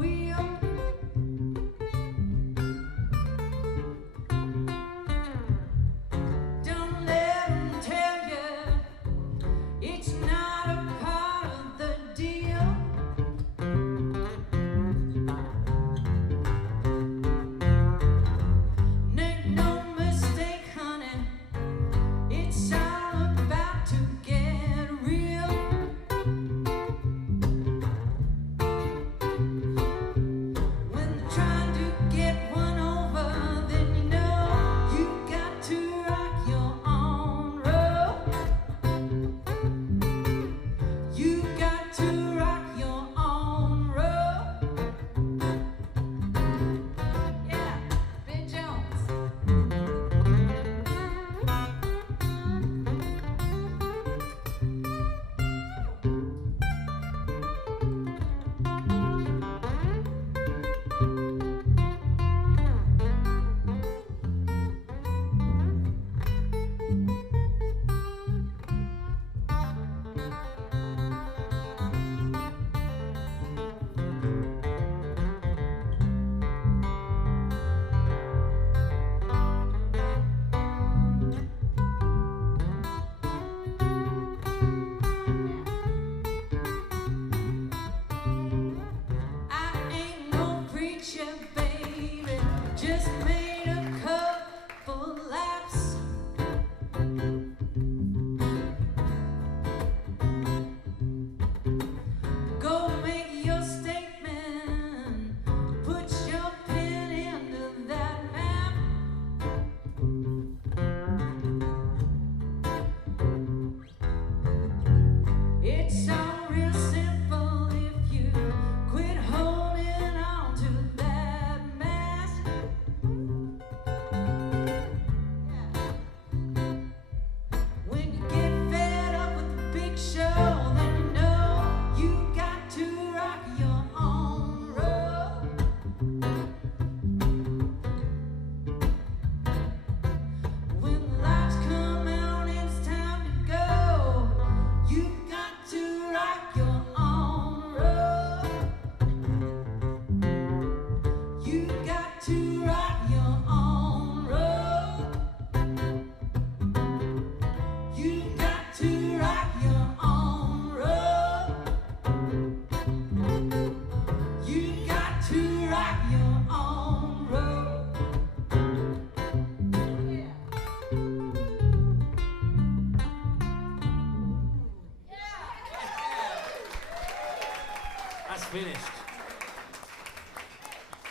That's finished.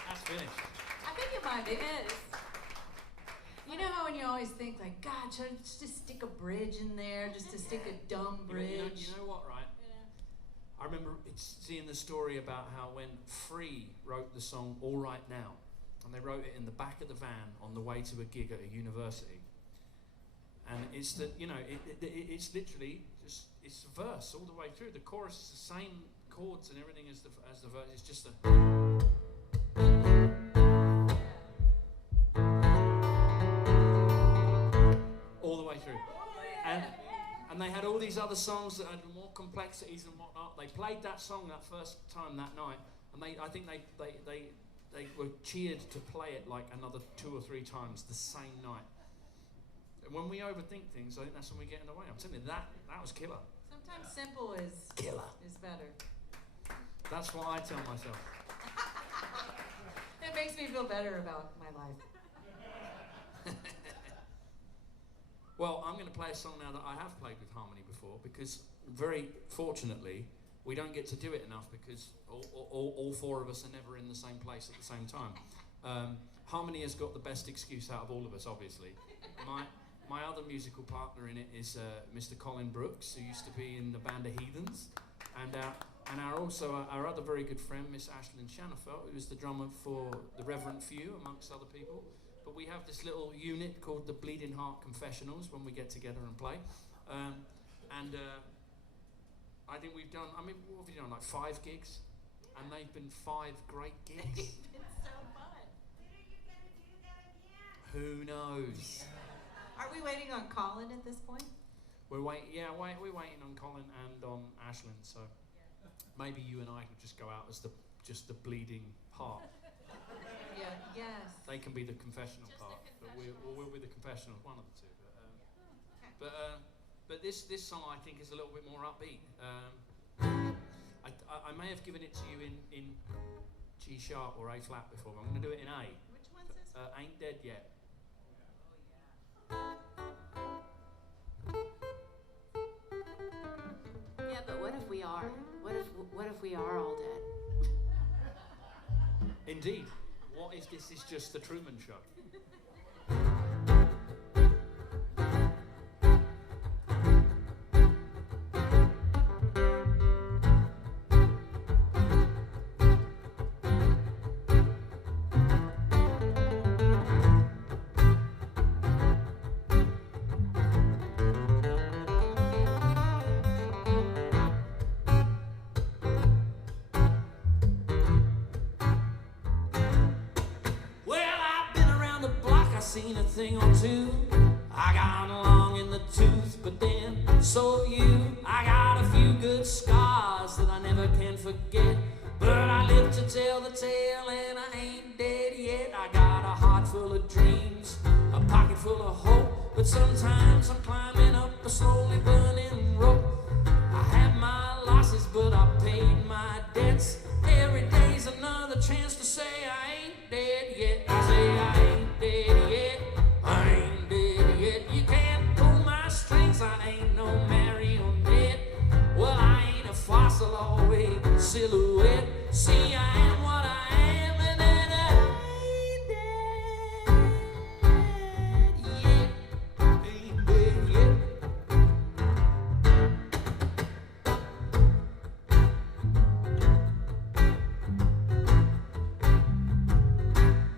That's finished. I think it might be. It is. You know how when you always think like, God, should I just stick a bridge in there, just to stick a dumb bridge? You know what, right? I remember seeing the story about how when Free wrote the song All Right Now, and they wrote it in the back of the van on the way to a gig at a university, and it's the, you know, it's literally just, it's a verse all the way through. The chorus is the same chords and everything as the verse. It's just a all the way through. And they had all these other songs that had more complexities and whatnot. They played that song that first time that night, and I think they were cheered to play it like another 2 or 3 times the same night. And when we overthink things, I think that's when we get in the way. I'm telling you, that was killer. Sometimes simple is Killer. is better. That's what I tell myself. It makes me feel better about my life. Well, I'm going to play a song now that I have played with Harmoni before, because very fortunately we don't get to do it enough, because all 4 of us are never in the same place at the same time. Harmoni has got the best excuse out of all of us, obviously. My other musical partner in it is Mr. Colin Brooks, who used to be in the band of Heathens, and our other very good friend, Miss Ashlyn Shanafelt, who is the drummer for the Reverend Few, amongst other people. But we have this little unit called the Bleeding Heart Confessionals when we get together and play. I think we've done, what have we done, like 5 gigs? And they've been 5 great gigs. It's so fun. Who knows? Are we waiting on Colin at this point? We're waiting on Colin and on Ashlyn, so maybe you and I could just go out as just the bleeding heart. Yeah, yes. They can be the confessional Just part, the but confessional. we'll be the confessional, one of the two. But this song I think is a little bit more upbeat. I may have given it to you in G sharp or A flat before, but I'm going to do it in A. Which one's this? Ain't Dead Yet. Yeah, but what if we are? What if we are all dead? Indeed. What is this? Is just the Truman Show. Seen a thing or two, I got along in the tooth, but then so you. I got a few good scars that I never can forget, but I live to tell the tale and I ain't dead yet. I got a heart full of dreams, a pocket full of hope, but sometimes I'm climbing up a slowly burning rope. I had my losses, but I paid my debts. Every day's another chance to say I ain't dead yet. I say I ain't dead yet. I ain't dead yet. You can't pull my strings. I ain't no marionette. Well, I ain't a fossil, always silhouette. See, I am what I am, and then I ain't dead yet. Ain't dead yet.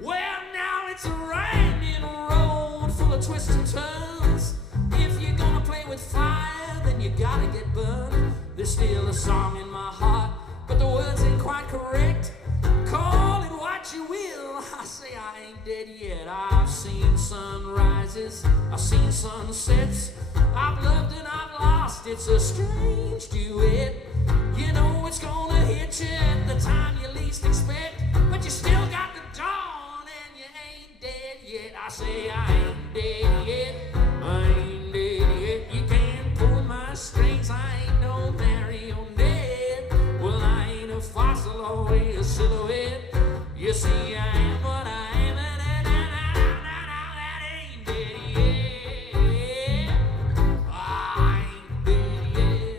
Well, now it's a winding road full of twists and turns. If you're gonna play with fire, then you gotta get burned. There's still a song in my heart, but the words ain't quite correct. Call it what you will, I say I ain't dead yet. I've seen sunrises, I've seen sunsets, I've loved and I've lost, it's a strange duet. You know it's gonna hit you at the time you least expect, but you still got the dawn and you ain't dead yet. I say I ain't dead yet, I ain't dead yet. You can't pull my strings, I ain't no marionette. Well, I ain't a fossil, always a silhouette. You see, I am what I am, and I ain't dead yet. I ain't dead yet.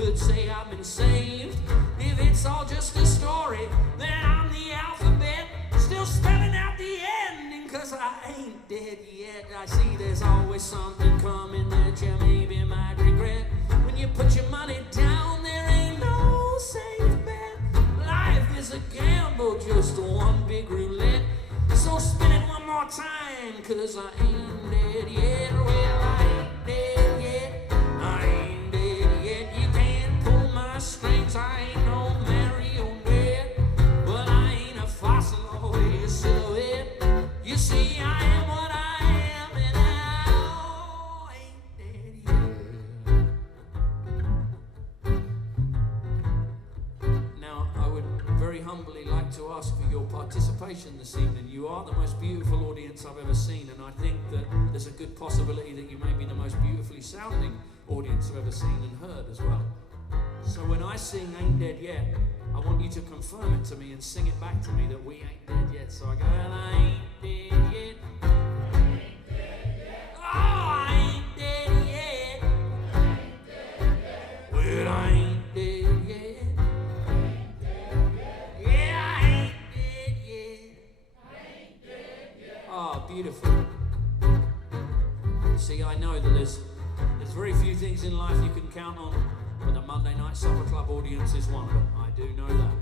could say I've been saved. If it's all just a story, then I'm the alphabet, still spelling out the ending, 'cause I ain't dead yet. I see there's always something coming that you maybe might regret. When you put your money down, there ain't no safe bet. Life is a gamble, just one big roulette. So spin it one more time, 'cause I ain't dead yet. Well, I ain't dead yet. I ain't dead yet. You can't pull my strings. I ain't no marionette. But I ain't a fossil or a silhouette. You see, I am what I am, and I ain't dead yet. Now, I would very humbly like to ask for your participation this evening. You are the most beautiful audience I've ever seen, and I think that there's a good possibility that you may be the most beautifully sounding audience I've ever seen and heard as well. So when I sing Ain't Dead Yet, I want you to confirm it to me and sing it back to me that we ain't dead yet. So I go, well, I ain't dead yet. Ain't dead yet. Oh, I ain't dead yet. Ain't dead yet. Well, I ain't dead yet. Ain't dead yet. Yeah, I ain't dead yet. Ain't dead yet. Oh, beautiful. See, I know that there's very few things in life you can count on, but the Monday Night Supper Club audience is one of them. I do know that.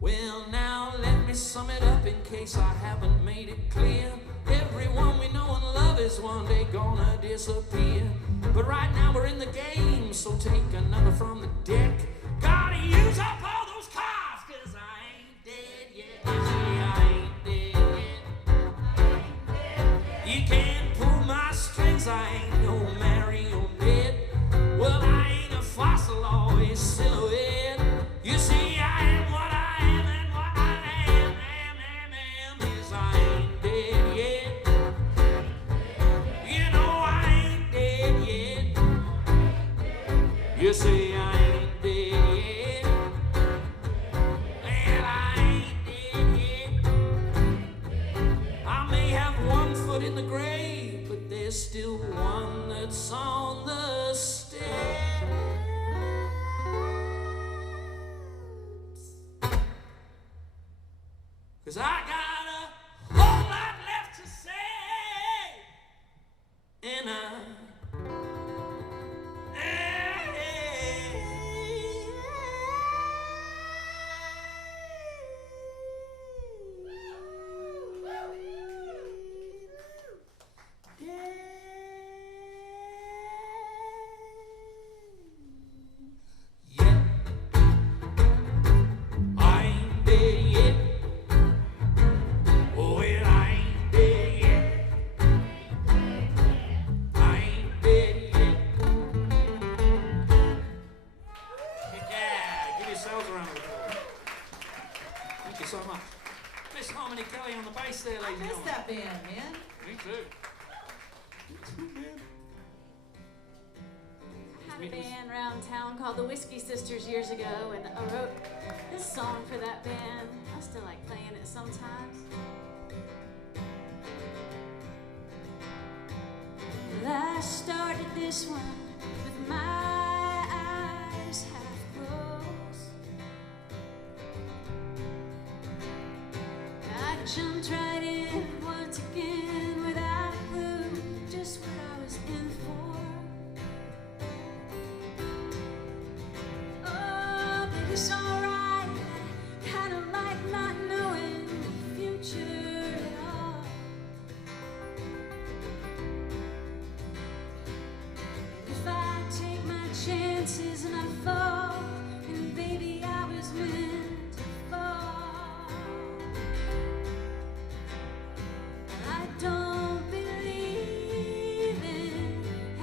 Well, now let me sum it up in case I haven't made it clear. Everyone we know and love is one day gonna disappear. But right now we're in the game, so take another from the deck. Gotta use up all those cars, 'cause I ain't dead yet. See, I ain't dead yet. You can't pull my strings, I ain't no marionette. Well, I ain't a fossil or a silhouette. You see, I am what I am, and what I am is I ain't dead yet. You know I ain't dead yet. You see, I ain't dead yet. Well, I ain't dead yet. I may have one foot in the grave, but there's still one that's on the stairs. 'Cause I got a whole lot left to say, and so much. Miss Harmoni, Kelley on the bass there, ladies and I miss gentlemen. that band, man. Me too. I had a band around town called the Whiskey Sisters years ago, and I wrote this song for that band. I still like playing it sometimes. Well, I started this one with my eyes half closed. I jumped right in once again without a clue just what I was in for. Oh, but it's alright. I kinda like not knowing the future at all. If I take my chances and I fall, and baby I was meant to fall. I don't believe in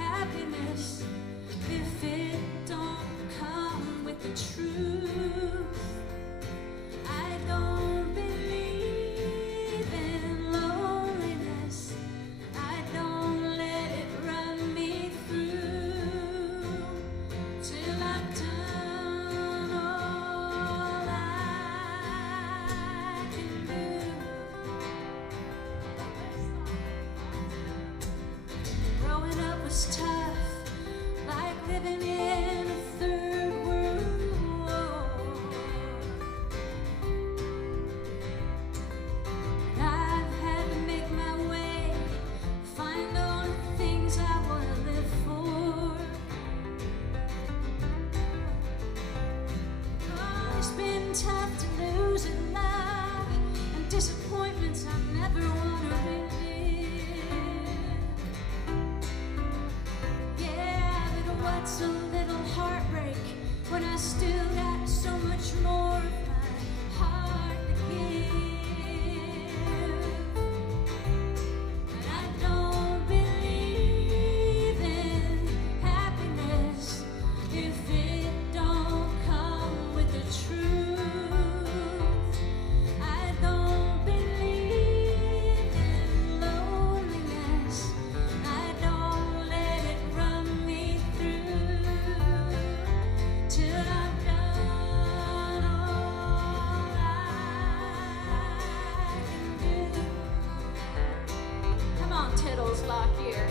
was tough, like living in a third world war. I've had to make my way, find all the things I want to live for. Oh, it's been tough to lose in love, and disappointments I never want to relive. Yeah, but what's a little heartbreak when I still got so much more of my heart to give? And I don't believe in happiness if it don't come with the truth. I don't believe in loneliness. I don't let it run me through till I've done all I can do. Come on, Tiddles, lock here.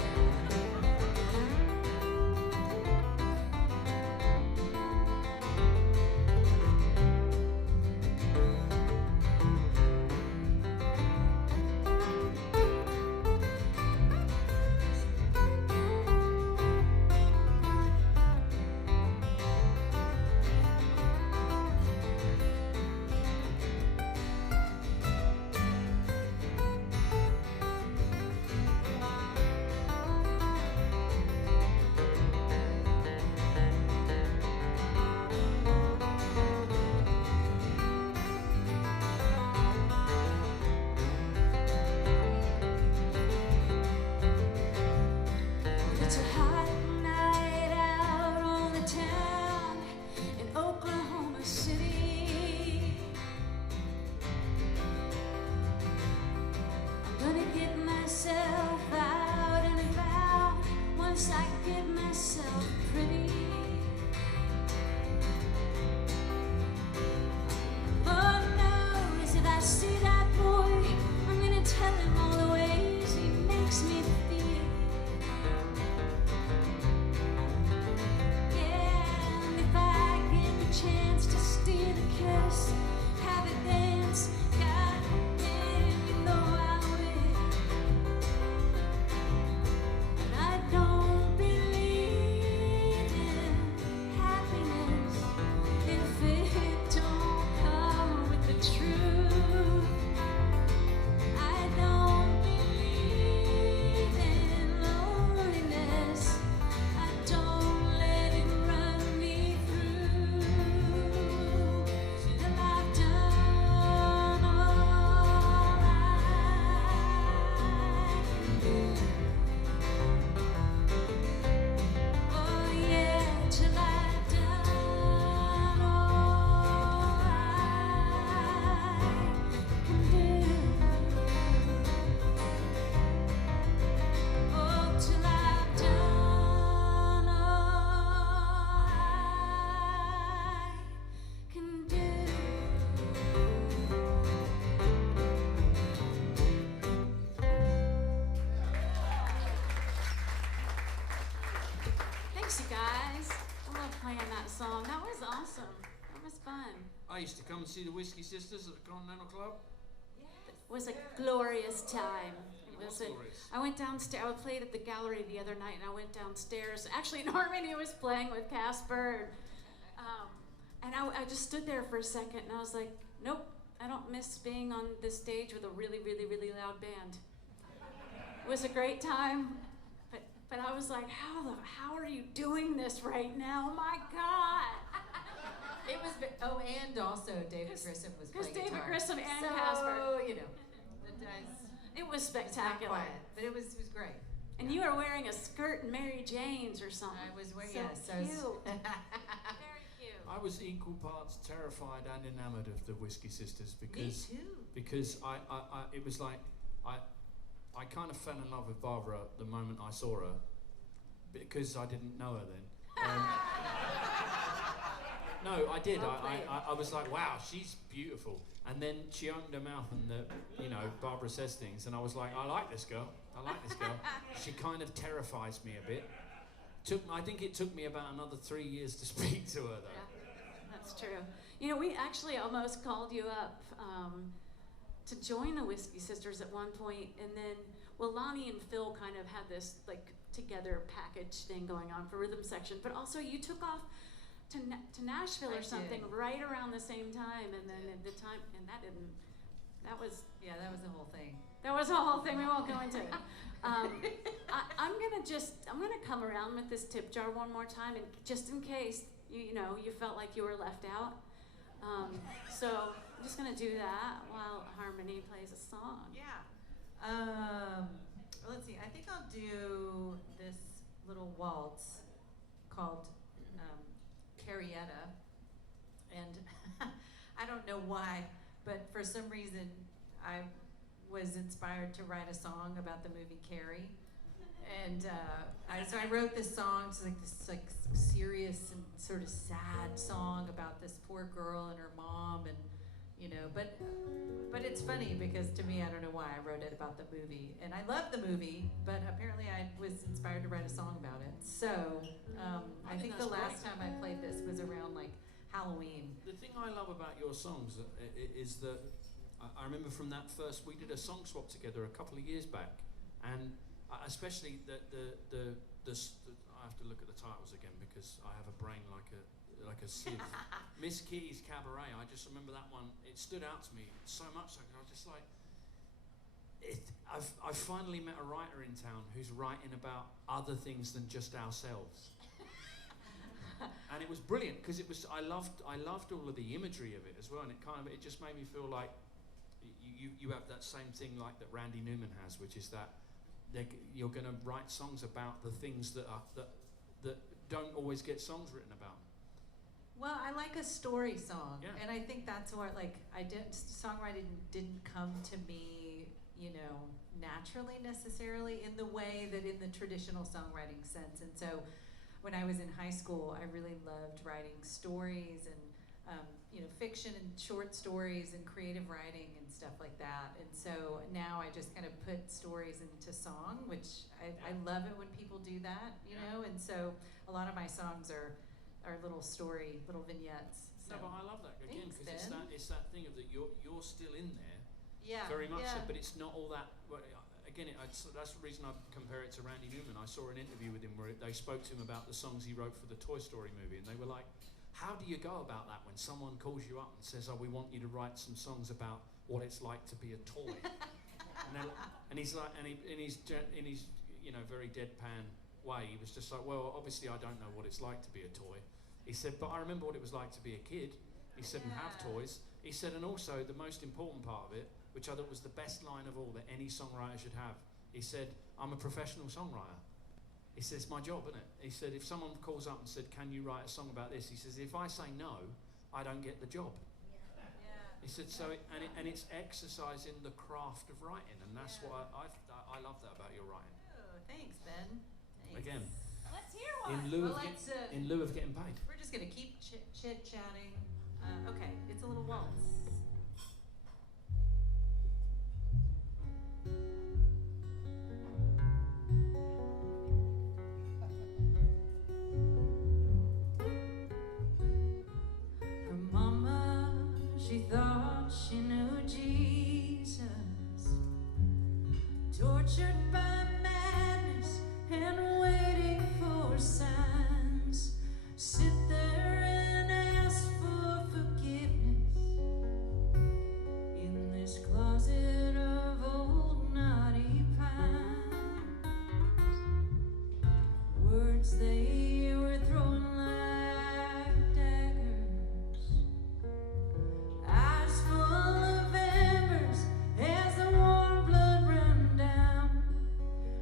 It's a hot night out on the town in Oklahoma City. I'm gonna get myself out and about once I get myself pretty. Lord knows if I see that boy, I'm gonna tell him all the ways he makes me feel. Yeah, and if I get the chance to steal a kiss, have a dance, God damn, you know I will. And I don't believe in happiness if it don't come with the truth. I don't believe in loneliness. I don't let it run me through till I've done all I can do. Oh yeah, till I've done all I can do. Oh, till I've done all I can do. Thanks, you guys. I love playing that song. That was awesome. That was fun. I used to come and see the Whiskey Sisters at the Continental Club. It was a glorious time. It was glorious. I went downstairs. I played at the gallery the other night, and I went downstairs. Actually, Harmoni was playing with Casper, and I just stood there for a second, and I was like, nope, I don't miss being on this stage with a really, really, really loud band. It was a great time, but I was like, how are you doing this right now? Oh my God! It was, and also David Grissom was playing Because David guitar. Grissom and So, Casper. you know, it was It was not spectacular. quiet, but it was great. And you were wearing a skirt and Mary Jane's or something. I was wearing, So yes, I was. cute. Very cute. I was equal parts terrified and enamored of the Whiskey Sisters Me because too. it was like I kind of fell in love with Barbara the moment I saw her because I didn't know her then. No, I did. I was like, wow, she's beautiful. And then she opened her mouth and Barbara says things, and I was like, I like this girl. I like this girl. She kind of terrifies me a bit. I think it took me about another 3 years to speak to her, though. Yeah, that's true. You know, we actually almost called you up to join the Whiskey Sisters at one point, and then, well, Lonnie and Phil kind of had this, like, together package thing going on for rhythm section, but also you took off to Nashville or something right around the same time, and then at the time, and that was the whole thing. That was a whole thing. We won't go into it. I'm gonna come around with this tip jar one more time, and just in case you felt like you were left out. So I'm just gonna do that while Harmoni plays a song. Yeah. Let's see. I think I'll do this little waltz called Carrietta, and I don't know why, but for some reason I was inspired to write a song about the movie Carrie, and so I wrote this song. It's like this serious and sort of sad song about this poor girl and her mom, and but it's funny because to me, I don't know why I wrote it about the movie, and I love the movie, but apparently I was inspired to write a song about it. So I think the last time I played this was around like Halloween. The thing I love about your songs is that I remember from that first, we did a song swap together a couple of years back, and especially the I have to look at the titles again because I have a brain like a sieve. Miss Key's Cabaret. I just remember that one. It stood out to me so much. I was just like, I've finally met a writer in town who's writing about other things than just ourselves. And it was brilliant because I loved all of the imagery of it as well, and it just made me feel like you have that same thing like that Randy Newman has, which is that you're going to write songs about the things that don't always get songs written about. Well, I like a story song, yeah. And I think that's what songwriting didn't come to me, naturally necessarily in the way that in the traditional songwriting sense. And so when I was in high school, I really loved writing stories and fiction and short stories and creative writing and stuff like that. And so now I just kind of put stories into song, which I love it when people do that, know. And so a lot of my songs are little vignettes. So. No, but I love that again because it's that thing of that you're still in there. Yeah. Very much yeah. so, but it's not all that. Well, again, that's the reason I compare it to Randy Newman. I saw an interview with him where they spoke to him about the songs he wrote for the Toy Story movie, and they were like, how do you go about that when someone calls you up and says, oh, we want you to write some songs about what it's like to be a toy? and he's like, in his very deadpan way, he was just like, well, obviously I don't know what it's like to be a toy. He said, but I remember what it was like to be a kid. He said, and have toys. He said, and also the most important part of it, which I thought was the best line of all that any songwriter should have, he said, I'm a professional songwriter. He says, it's my job, isn't it? He said, if someone calls up and said, can you write a song about this? He says, if I say no, I don't get the job. Yeah. He said, so it's exercising the craft of writing, and that's what I love that about your writing. Oh, thanks, Ben. Thanks. Again, Let's hear one. in lieu of getting paid. We're just gonna keep chit-chatting. Okay, it's a little waltz. Her mama, she thought she knew Jesus, tortured by madness and waiting for signs. Sit there and ask for forgiveness in this closet of old knotty pine. Words they were throwing like daggers, eyes full of embers as the warm blood ran down.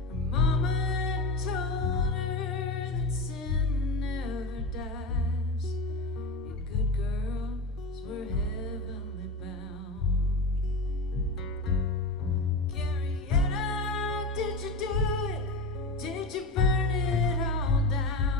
Her mama had told her that sin never dies, and good girls were heavenly bound. Carrietta, did you do it? Did you burn it all down?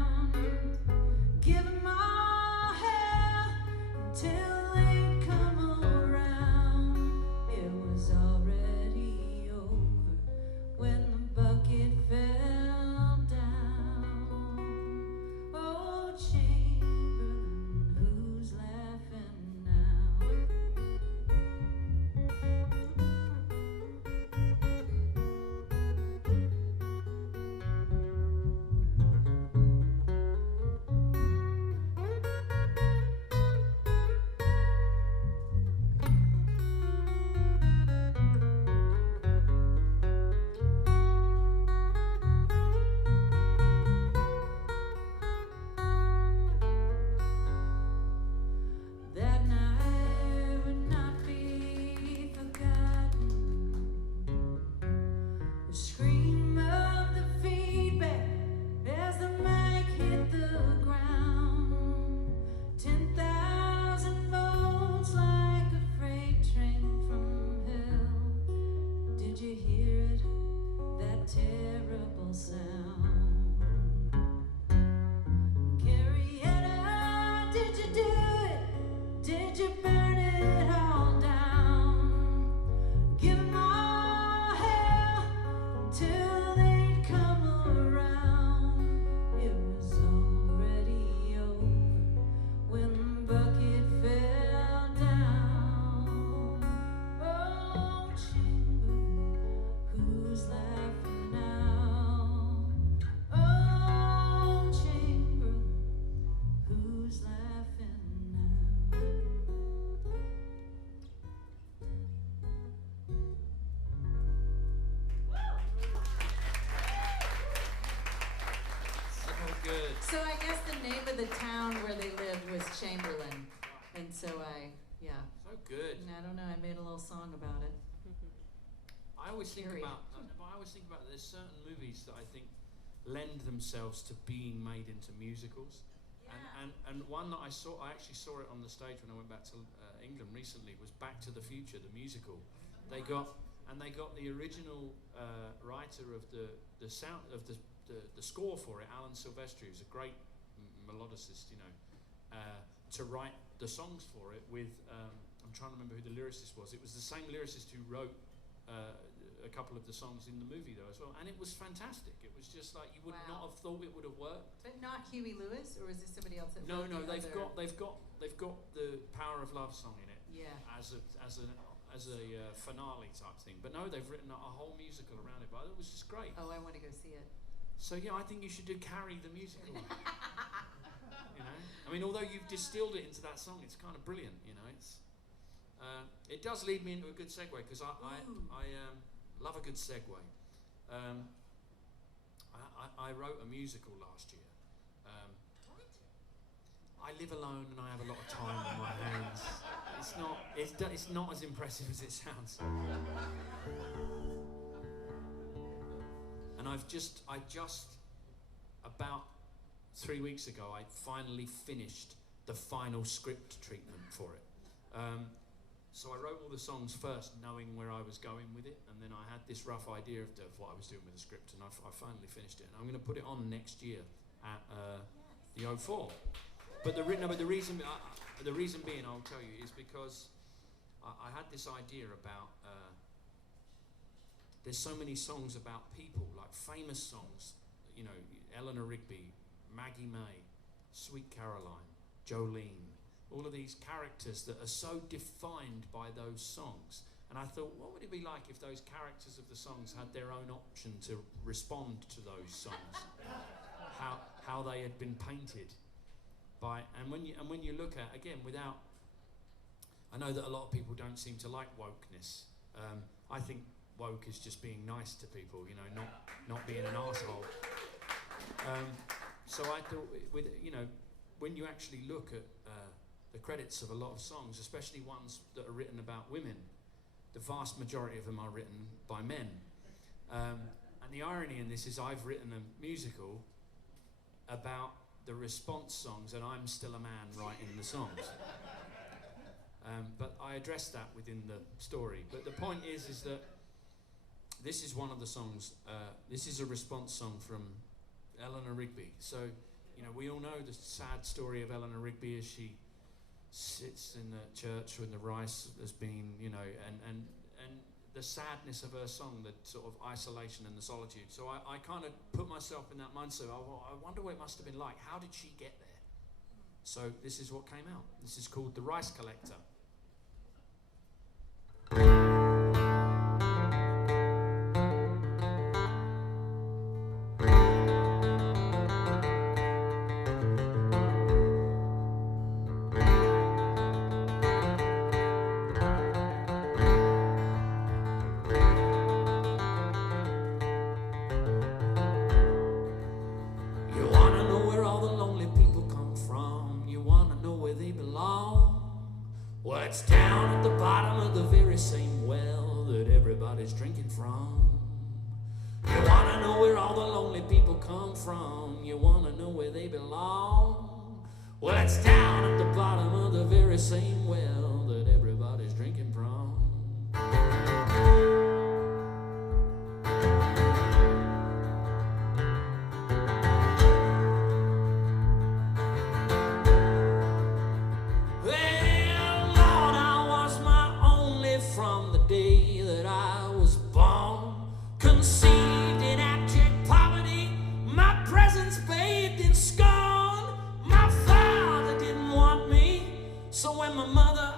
good. So I guess the name of the town where they lived was Chamberlain, and so yeah. So good. And I don't know. I made a little song about it. I always think Period. about. There's certain movies that I think lend themselves to being made into musicals. Yeah. And one that I actually saw it on the stage when I went back to England recently, was Back to the Future, the musical. They got the original writer of the sound of the score for it, Alan Silvestri, who's a great melodicist, to write the songs for it with. I'm trying to remember who the lyricist was. It was the same lyricist who wrote a couple of the songs in the movie though as well, and it was fantastic. It was just like you would not have thought it would have worked. But not Huey Lewis, or is this somebody else that No, wrote they've got the Power of Love song in it. Yeah. As a finale type thing. But no, they've written a whole musical around it. But it was just great. Oh, I want to go see it. So yeah, I think you should do Carrie the musical. I mean, although you've distilled it into that song, it's kind of brilliant. It's it does lead me into a good segue, because I love a good segue. I wrote a musical last year. I live alone and I have a lot of time on my hands. It's not as impressive as it sounds. And I just about 3 weeks ago, I finally finished the final script treatment for it. So I wrote all the songs first, knowing where I was going with it, and then I had this rough idea of what I was doing with the script, and I finally finished it. And I'm going to put it on next year at the O4. But the reason being, I'll tell you, is because I had this idea about there's so many songs about people, like famous songs, Eleanor Rigby, Maggie May, Sweet Caroline, Jolene. All of these characters that are so defined by those songs. And I thought, what would it be like if those characters of the songs had their own option to respond to those songs? How they had been painted by, and when you look at, again, I know that a lot of people don't seem to like wokeness. I think woke is just being nice to people, not being an arsehole. So I thought, when you actually look at the credits of a lot of songs, especially ones that are written about women, the vast majority of them are written by men. And the irony in this is I've written a musical about the response songs, and I'm still a man writing the songs. But I address that within the story. But the point is that this is one of the songs. This is a response song from Eleanor Rigby. So, we all know the sad story of Eleanor Rigby as she sits in the church when the rice has been, and the sadness of her song, the sort of isolation and the solitude. So I kind of put myself in that mindset. I wonder what it must have been like. How did she get there? So this is what came out. This is called The Rice Collector. It's down at the bottom of the very same well that everybody's drinking from. You wanna know where all the lonely people come from. You wanna know where they belong. Well, it's down at the bottom of the very same well that everybody's drinking from. So when my mother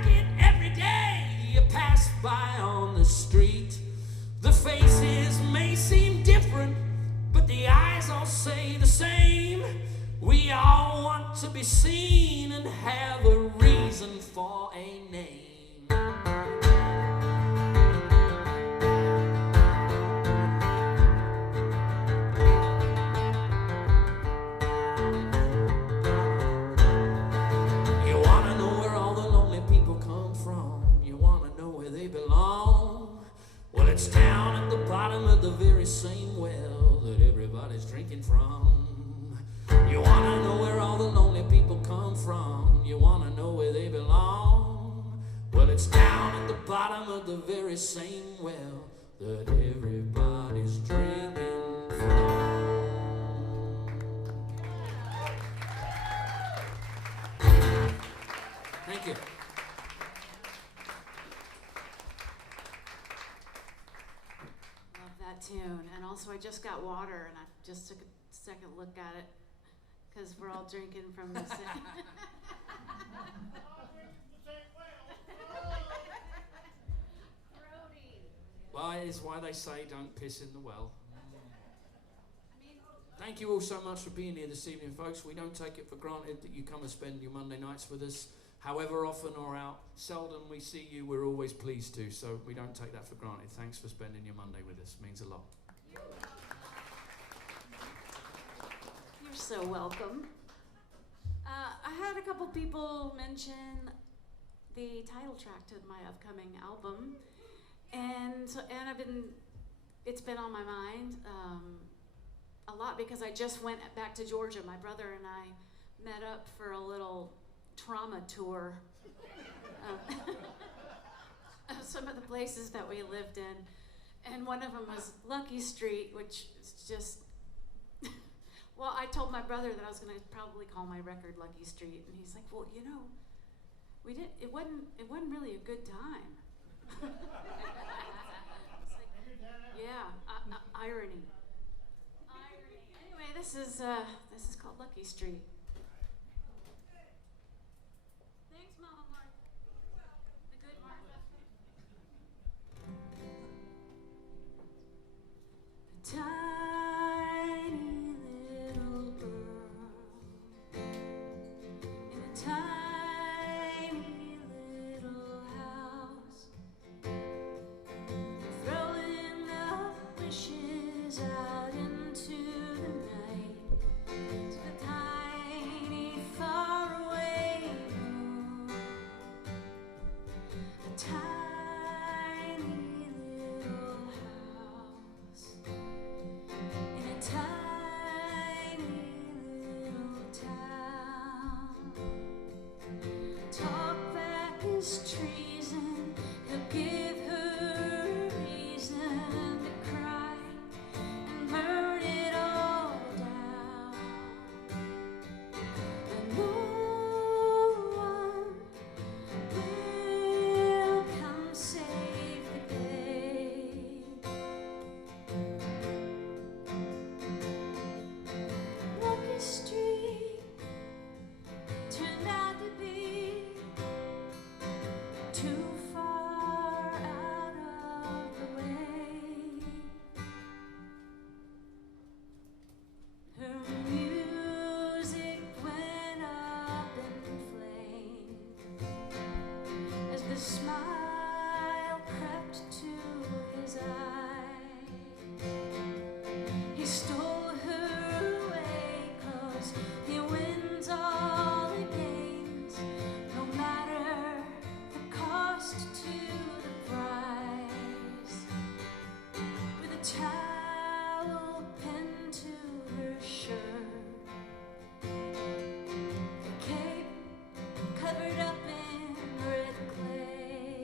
like it every day you pass by on the street. The faces may seem different, but the eyes all say the same. We all want to be seen and have a reason for a name. You wanna know where all the lonely people come from? You wanna know where they belong? Well, it's down at the bottom of the very same well that everybody's drinking from. You wanna know where all the lonely people come from? You wanna know where they belong? Well, it's down at the bottom of the very same well that everybody's drinking from. Thank you. Love that tune. And also, I just got water, and I just took a second look at it because we're all drinking from the same. Well, it is why they say don't piss in the well. Thank you all so much for being here this evening, folks. We don't take it for granted that you come and spend your Monday nights with us. However often or how seldom we see you, we're always pleased to, so we don't take that for granted. Thanks for spending your Monday with us. It means a lot. You're so welcome. I had a couple people mention the title track to my upcoming album, and it's been on my mind a lot because I just went back to Georgia. My brother and I met up for a little trauma tour of some of the places that we lived in, and one of them was Lucky Street, which is just well, I told my brother that I was going to probably call my record Lucky Street, and he's like, well, you know, it wasn't really a good time. It's like, yeah, irony. Anyway, this is called Lucky Street. Thanks, Mama Martha. The good Martha. Tiny little girl in a tiny little house, throwing up wishes out into the night to a tiny faraway moon. A tiny little house in a tiny little town. Talk back his treason, he'll give her a reason to cry and burn it all down. And no one will come save the day. Lucky Street turned out to be too far out of the way. Her music went up in flames as the smile crept to his eye. He stole her away 'cause he wins all the games, no matter the cost to the prize. With a towel pinned to her shirt, a cape covered up in red clay.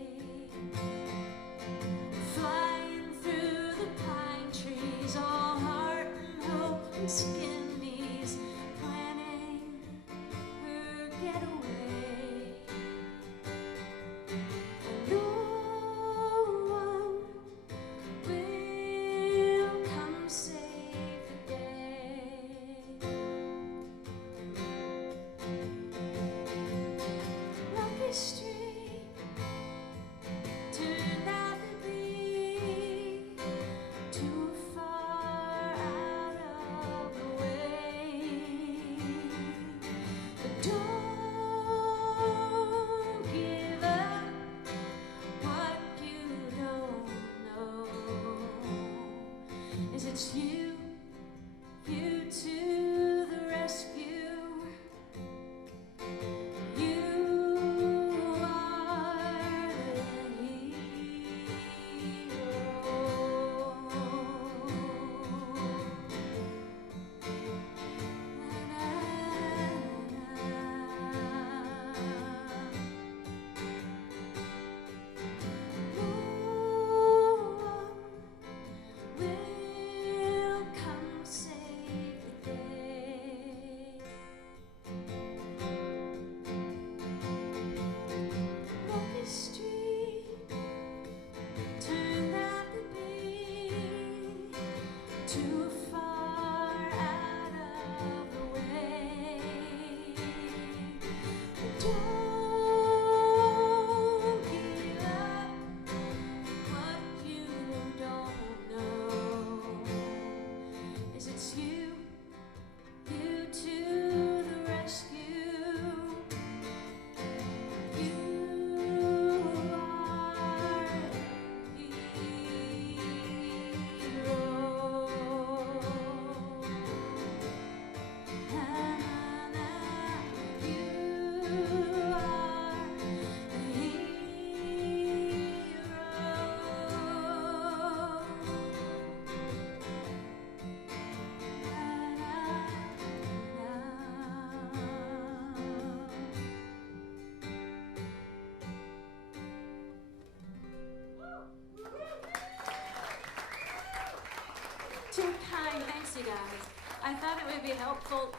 Too kind, thanks you guys. I thought it would be helpful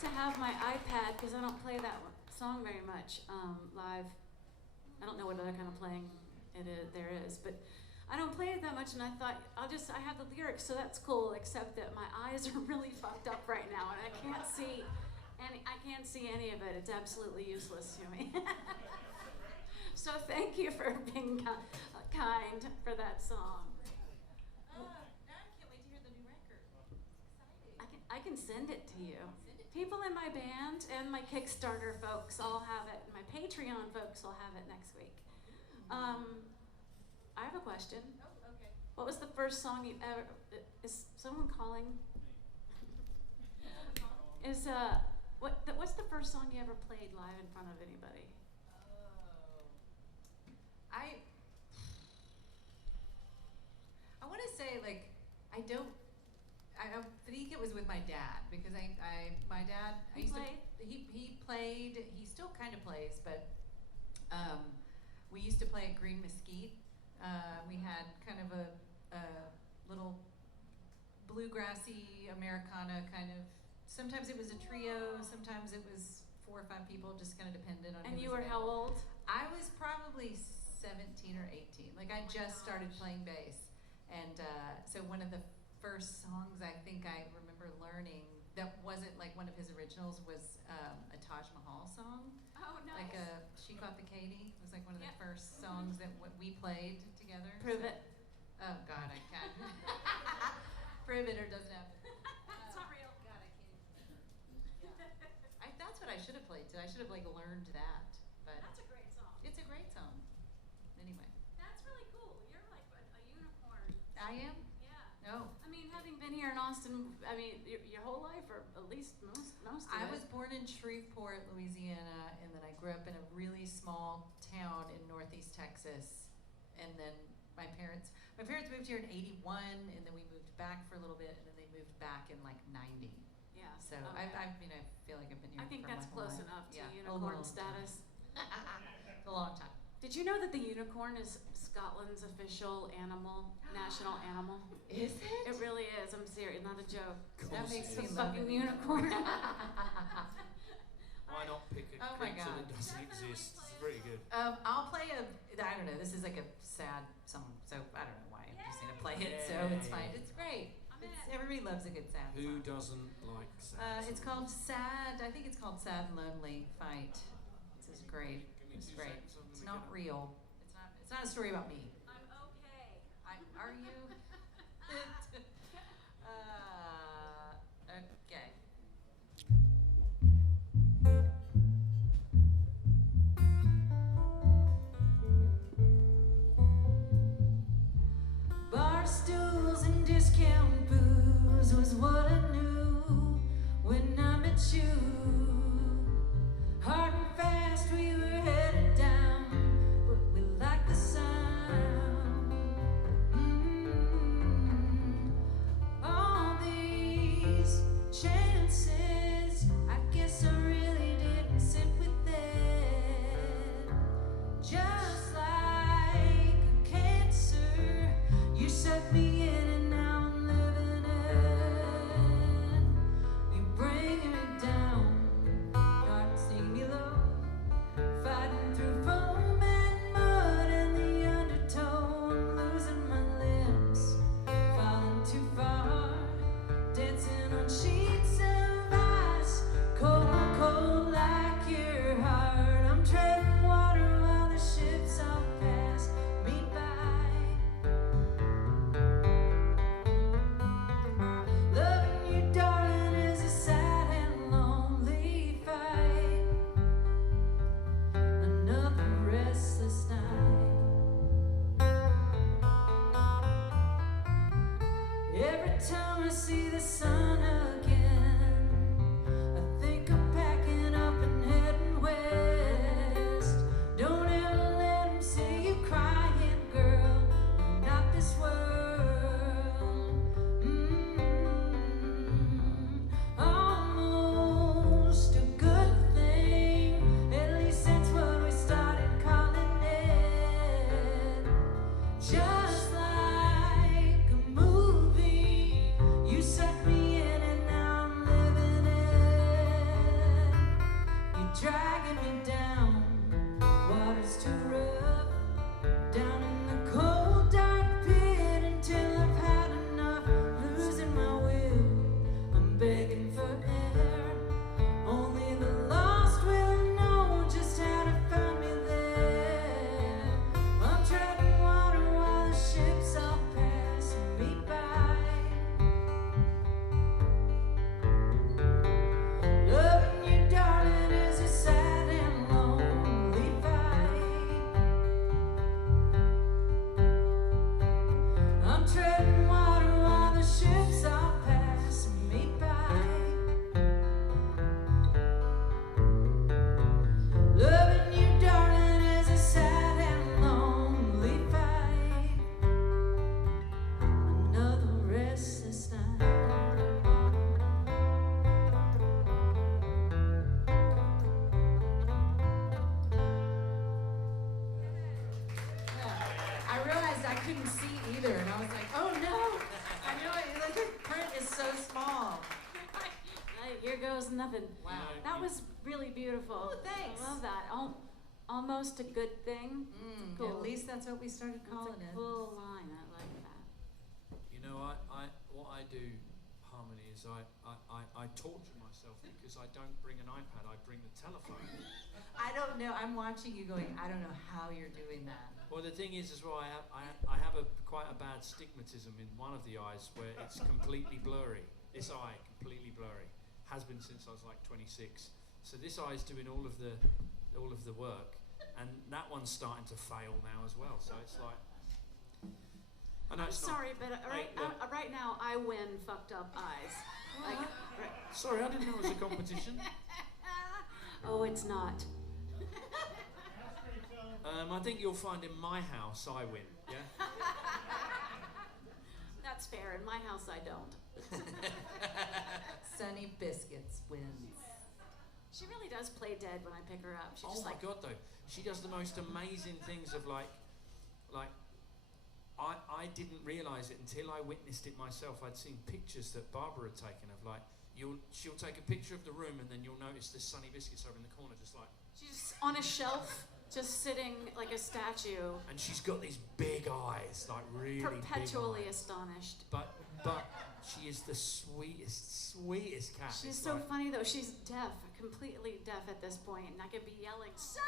to have my iPad because I don't play that song very much live. I don't know what other kind of playing there is, but I don't play it that much, and I thought I have the lyrics, so that's cool. Except that my eyes are really fucked up right now, and I can't see any of it. It's absolutely useless to me. So thank you for being kind for that song. Now I can't wait to hear the new record. Exciting. I can send it to you. People in my band and my Kickstarter folks all have it, and my Patreon folks will have it next week. I have a question. Oh, okay. What was the first song you ever? Is someone calling? What's the first song you ever played live in front of anybody? I want to say like I think it was with my dad because my dad he played, he still kind of plays, but we used to play at Green Mesquite. We had kind of a little bluegrassy Americana kind of. Sometimes it was a trio, sometimes it was 4 or 5 people, just kind of depended on. And you were how old? I was probably 17 or 18. Like I just started playing bass, and so one of the first songs I think I remember learning that wasn't like one of his originals was a Taj Mahal song. Oh, nice. Like She Caught the Katy. It was like one of the first songs that we played together. Prove it. Oh God, I can't. Prove it or it doesn't happen. It's not real. God, I can't even remember. Yeah. That's what I should have played today. I should have like learned that. But That's a great song. it's a great song. Anyway. That's really cool. You're like a unicorn. I am? Yeah. No. I mean, having been here in Austin, I mean, your whole life, or at least most of I it. was born in Shreveport, Louisiana, and then I grew up in a really small town in northeast Texas. And then my parents moved here in '81, and then we moved back for a little bit, and then they moved back in like '90. Yeah. So okay. I mean, I feel like I've been here. I think for that's my whole close life. enough to Yeah, a unicorn long status. It's a long time. Did you know that the unicorn is Scotland's official animal, national animal? Is it? It really is. I'm serious, not a joke. That makes It's me a love fucking it. unicorn. Why not pick a Oh my creature God. that doesn't exist? It's pretty good. I'll play I don't know, this is like a sad song, so I don't know why I'm just gonna play it, so it's fine. It's great. Everybody loves a good sad Who song. doesn't like sad It's songs? called Sad, I think it's called Sad and Lonely Fight. This is great. Can we It's do great. something It's we not can- real. It's not a story about me. I'm okay. Are you? Okay. Bar stools and discount booze was what I knew when I met you. Hard and fast we were headed down, but we liked the sound. All these chances, I guess I really didn't sit with it. Just like a cancer, you set me in and now I'm living it. You bring it down, not sing me low, fighting through foam and mud and the undertow. I'm losing my limbs, falling too far, dancing on sheets of ice, cold, cold like your heart. I'm treading water while the ships all pass me by. Loving you, darling, is a sad and lonely fight. Another restless night. Every time I see the sun again, I think I'm packing up and heading west. Don't ever let 'em see you crying, girl. Not this world. Almost a good thing. At least that's what we started calling it. Just like a movie, couldn't see either, and I was like, oh no! I know it, like the print is so small. Here goes nothing. Wow. That was really beautiful. Oh, thanks. I love that. Almost a good thing. Cool. At least that's what we started calling That's a it. cool line. I like that. You know, what I do, Harmony, is I torture myself because I don't bring an iPad, I bring the telephone. I don't know. I'm watching you going, I don't know how you're doing that. Well, the thing is as well, I have quite a bad stigmatism in one of the eyes where it's completely blurry. This eye, completely blurry. Has been since I was like 26. So this eye's doing all of the work, and that one's starting to fail now as well. So it's like, I know I'm it's sorry, but Hey, right now I win fucked up eyes. Like, sorry, I didn't know it was a competition. oh, it's not. I think you'll find in my house I win. Yeah. That's fair. In my house, I don't. Sunny Biscuits wins. She really does play dead when I pick her up. She's Oh just my like, God, though, she does the most amazing things of like. I didn't realise it until I witnessed it myself. I'd seen pictures that Barbara had taken of like, she'll take a picture of the room and then you'll notice this Sunny Biscuits over in the corner just like. she's on a shelf, just sitting like a statue, And she's got these big eyes, like really perpetually big eyes. astonished. But she is the sweetest cat. She's It's so like, funny though. She's deaf, completely deaf at this point, and I could be yelling, Sonny!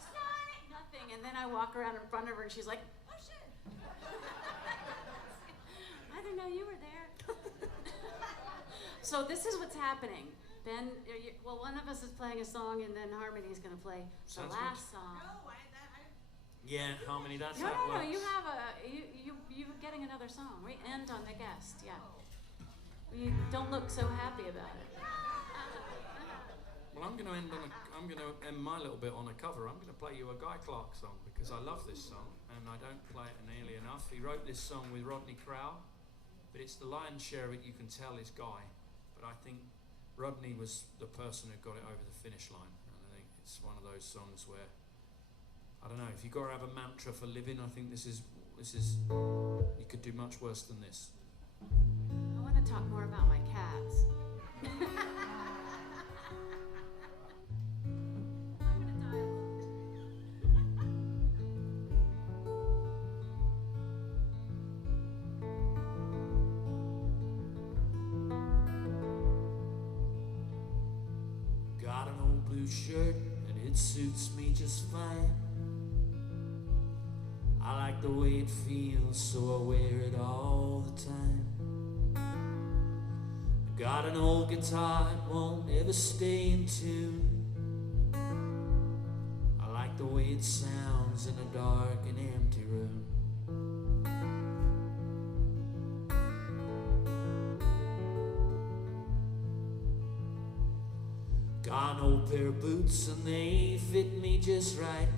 Sonny! Nothing, and then I walk around in front of her and she's like, oh shit! I didn't know you were there. So this is what's happening. Ben, well, one of us is playing a song and then Harmony's gonna play the Sounds last song. yeah, Harmony, that's No, how it no, works. you have you're getting another song. We end on the guest, yeah. You don't look so happy about it. Well, I'm going to end my little bit on a cover. I'm going to play you a Guy Clark song because I love this song and I don't play it nearly enough. He wrote this song with Rodney Crowell, but it's the lion's share of it you can tell is Guy. But I think Rodney was the person who got it over the finish line. And I think it's one of those songs where, I don't know, if you've got to have a mantra for living, I think this is you could do much worse than this. I want to talk more about my cats. Got an old blue shirt and it suits me just fine. I like the way it feels, so I wear it all the time. I got an old guitar, it won't ever stay in tune. I like the way it sounds in a dark and empty room. Got an old pair of boots and they fit me just right.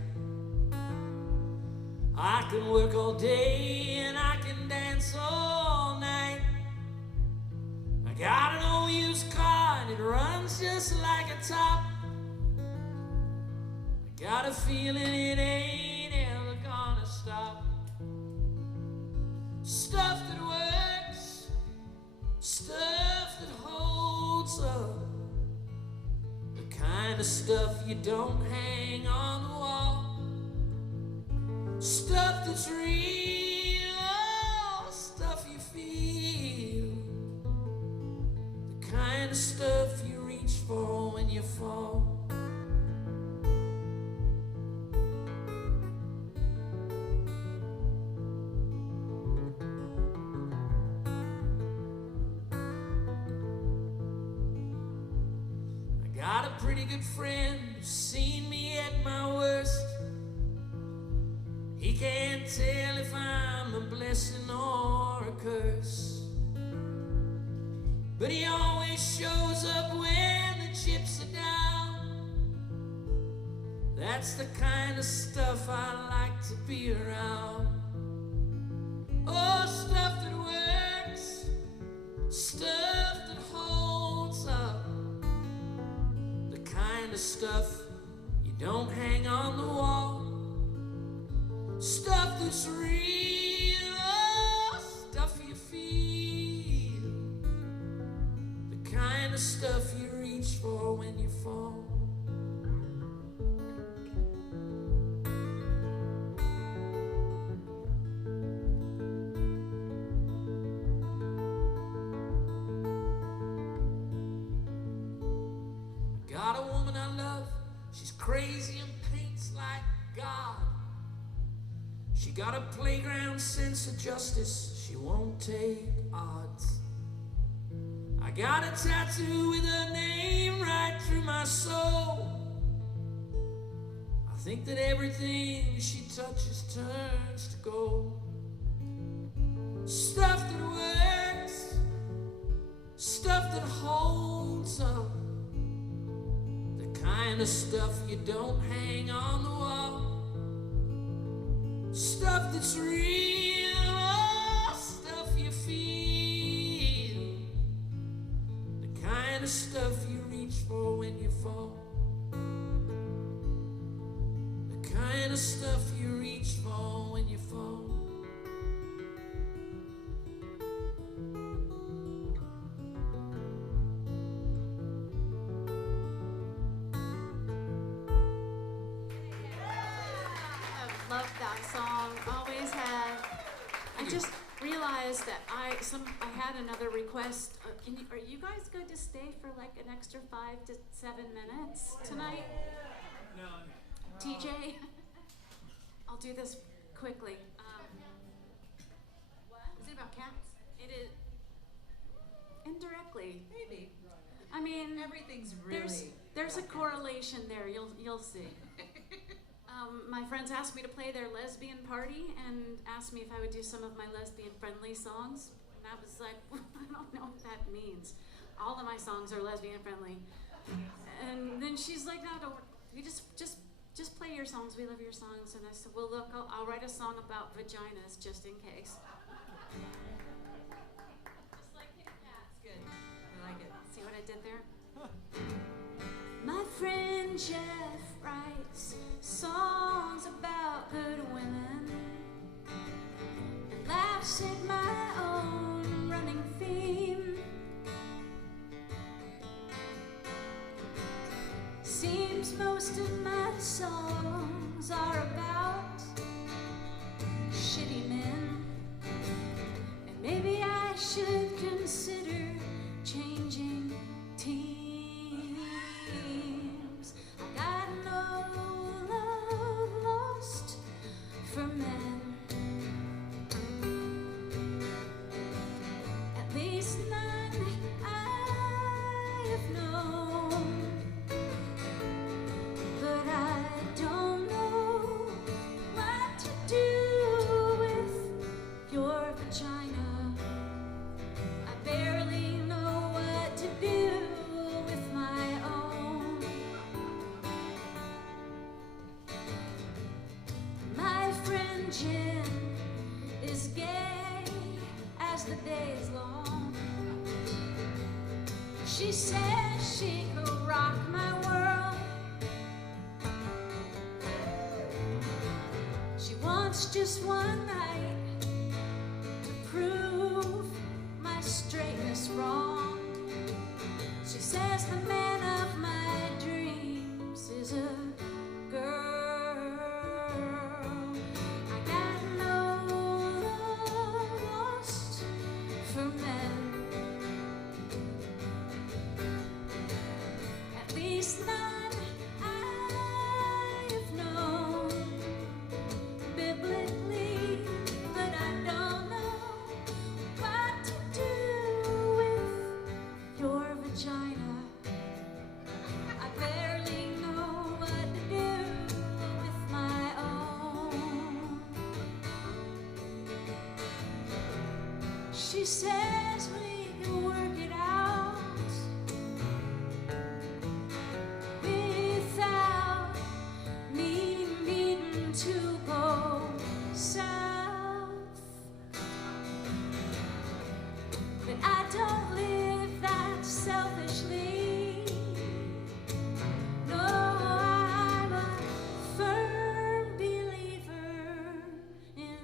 I can work all day and I can dance all night. I got an old used car and it runs just like a top. I got a feeling it ain't ever gonna stop. Stuff that works, stuff that holds up. The kind of stuff you don't hang on the wall. Stuff that's real, stuff you feel. The kind of stuff you reach for when you fall. I got a pretty good friend who's seen me at my worst. He can't tell if I'm a blessing or a curse, but he always shows up when the chips are down. That's the kind of stuff I like to be around. Oh, stuff that works, stuff that holds up. The kind of stuff you don't hang on the wall. Stuff that that's real, stuff you feel, the kind of stuff you reach for when you fall. Got a woman I love, she's crazy and paints like God. She got a playground sense of justice, she won't take odds. I got a tattoo with her name right through my soul. I think that everything she touches turns to gold. Stuff that works, stuff that holds up, the kind of stuff you don't hang on the wall. Stuff that's real, stuff you feel, the kind of stuff you reach for when you fall. The kind of stuff you reach for when you fall. I love that song. Always have. I just realized that I had another request. Are you guys good to stay for like an extra 5 to 7 minutes tonight? No. TJ, I'll do this quickly. What? Is it about cats? It is. Indirectly. Maybe. I mean, Everything's really. there's a correlation there. You'll see. My friends asked me to play their lesbian party and asked me if I would do some of my lesbian-friendly songs. And I was like, I don't know what that means. All of my songs are lesbian-friendly. And then she's like, no, don't. You just play your songs. We love your songs. And I said, well, look, I'll write a song about vaginas just in case. Just like Kitty Cats. Good. I like it. See what I did there? My friend Jeff writes songs about good women and laughs at my own running theme. Seems most of my songs are about shitty men, and maybe I should consider changing teams. I got no love lost for men, at least none I have known. But I don't know what to do with your vagina. I barely know what to do with my own. My friend Jen is gay as the day is long. She says she could rock my world. She wants just one night to prove my straightness wrong. She says the man of my dreams is a girl. I got no love lost for men, at least none I have known biblically, but I don't know what to do with your vagina. I barely know what to do with my own. She says we can work it out without me needing to go south. But I don't live that selfishly. No, I'm a firm believer in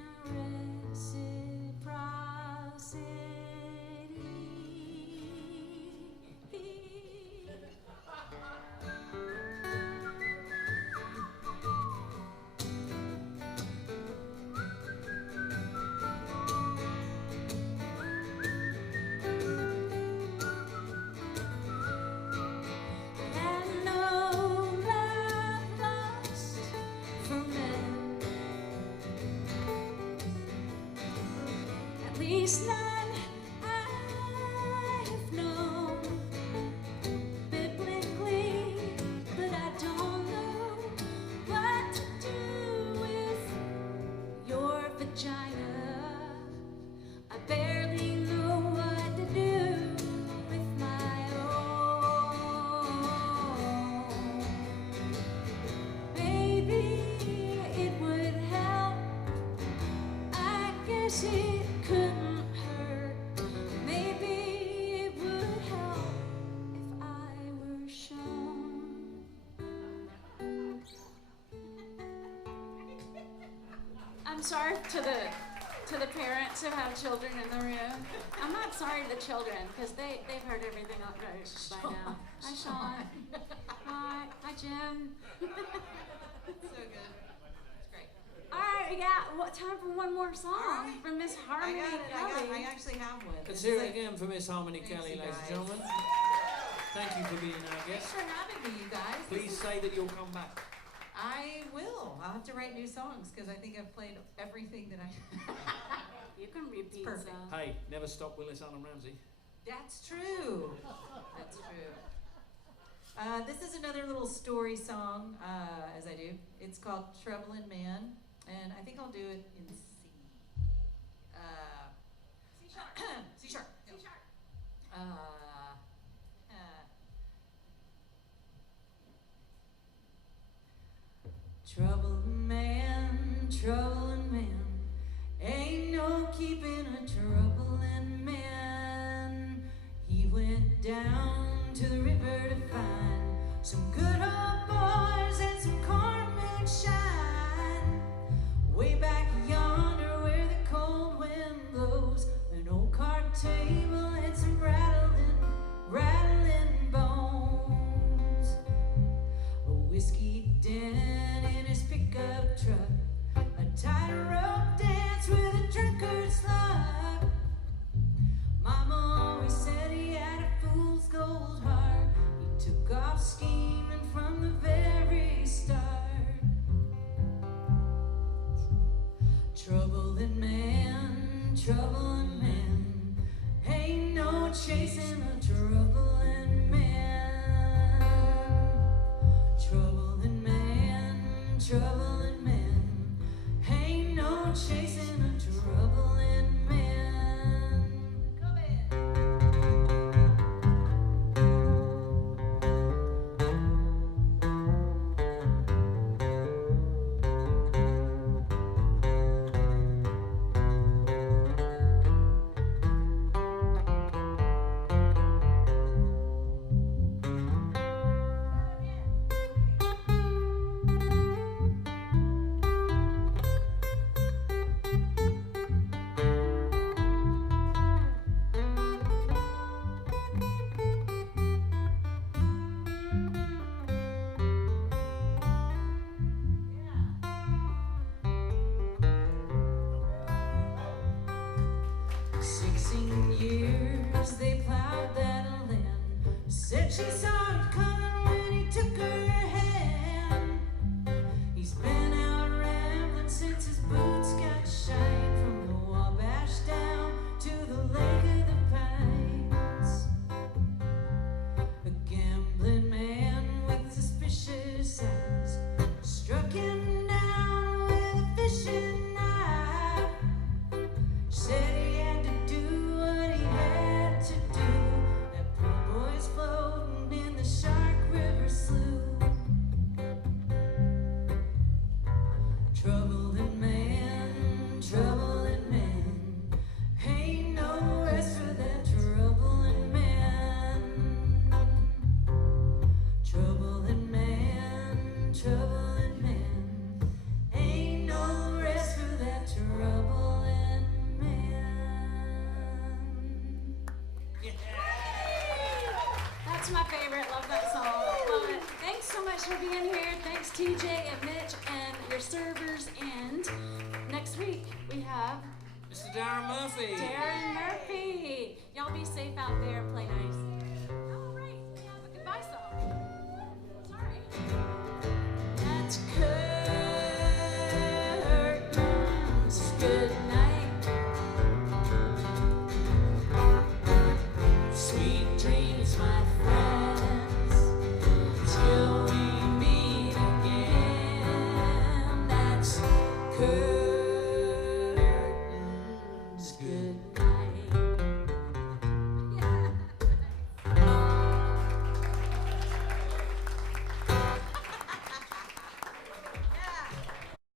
least none I have known biblically, but I don't know what to do with your vagina. I barely know what to do with my own. Maybe it would help. I guess it couldn't hurt. Maybe it would help if I were shown. I'm sorry to the parents who have children in the room. I'm not sorry to the children because they've heard everything out there by now. Hi, Sean. Hi, Jim. So good. It's great. All right, we got time for one more song All right. from Miss I Harmoni got it. Kelley. I actually have one. Let's It's hear it like- again for Miss Harmoni Thanks, Kelley, you ladies and guys. gentlemen. Thank you for being our Thanks guest. for having me, you guys. Please say that you'll come back. I will. I'll have to write new songs because I think I've played everything that I. You can repeat perfect. some. Hey, never stop Willis Allen Ramsey. That's true. That's true. This is another little story song, as I do. It's called Troublin' Man, and I think I'll do it in C. C sharp. C sharp. C sharp. Troublin' man, ain't no keeping a troublin' man. He went down to the river to find some good old boys and some corn moonshine. Way back yonder where the cold wind blows, an old card table and some rattling bones. A whiskey den in his pickup truck, a tightrope dance with a drunkard's luck. Mama always said he had a fool's gold heart. He took off scheming from the very start. Troublin' man, ain't no chasing a troublin' man. Troublin' man, ain't no chasing a troublin' man. Come in. They plowed that land. Said she saw it coming when he took her hand. He's been out rambling since his boots got shined, from the Wabash down to the Lake of the Pines. A gambling man with suspicious eyes struck him down with a fishing knife. Said he had to do what he had to do. That poor boy's floating in the Shark River slough. Troublin' man, ain't no rest for that troublin' man. Troublin' man, ain't no rest for that troublin' man. That's my favorite. Love that song. Love it. Thanks so much for being here. Thanks, TJ and Mitch and your servers. And next week we have Mr. Darren Murphy. Darren Murphy. Y'all be safe out there and play nice. Oh, right. We have a goodbye song. Sorry. That's curtains. Good night. curve.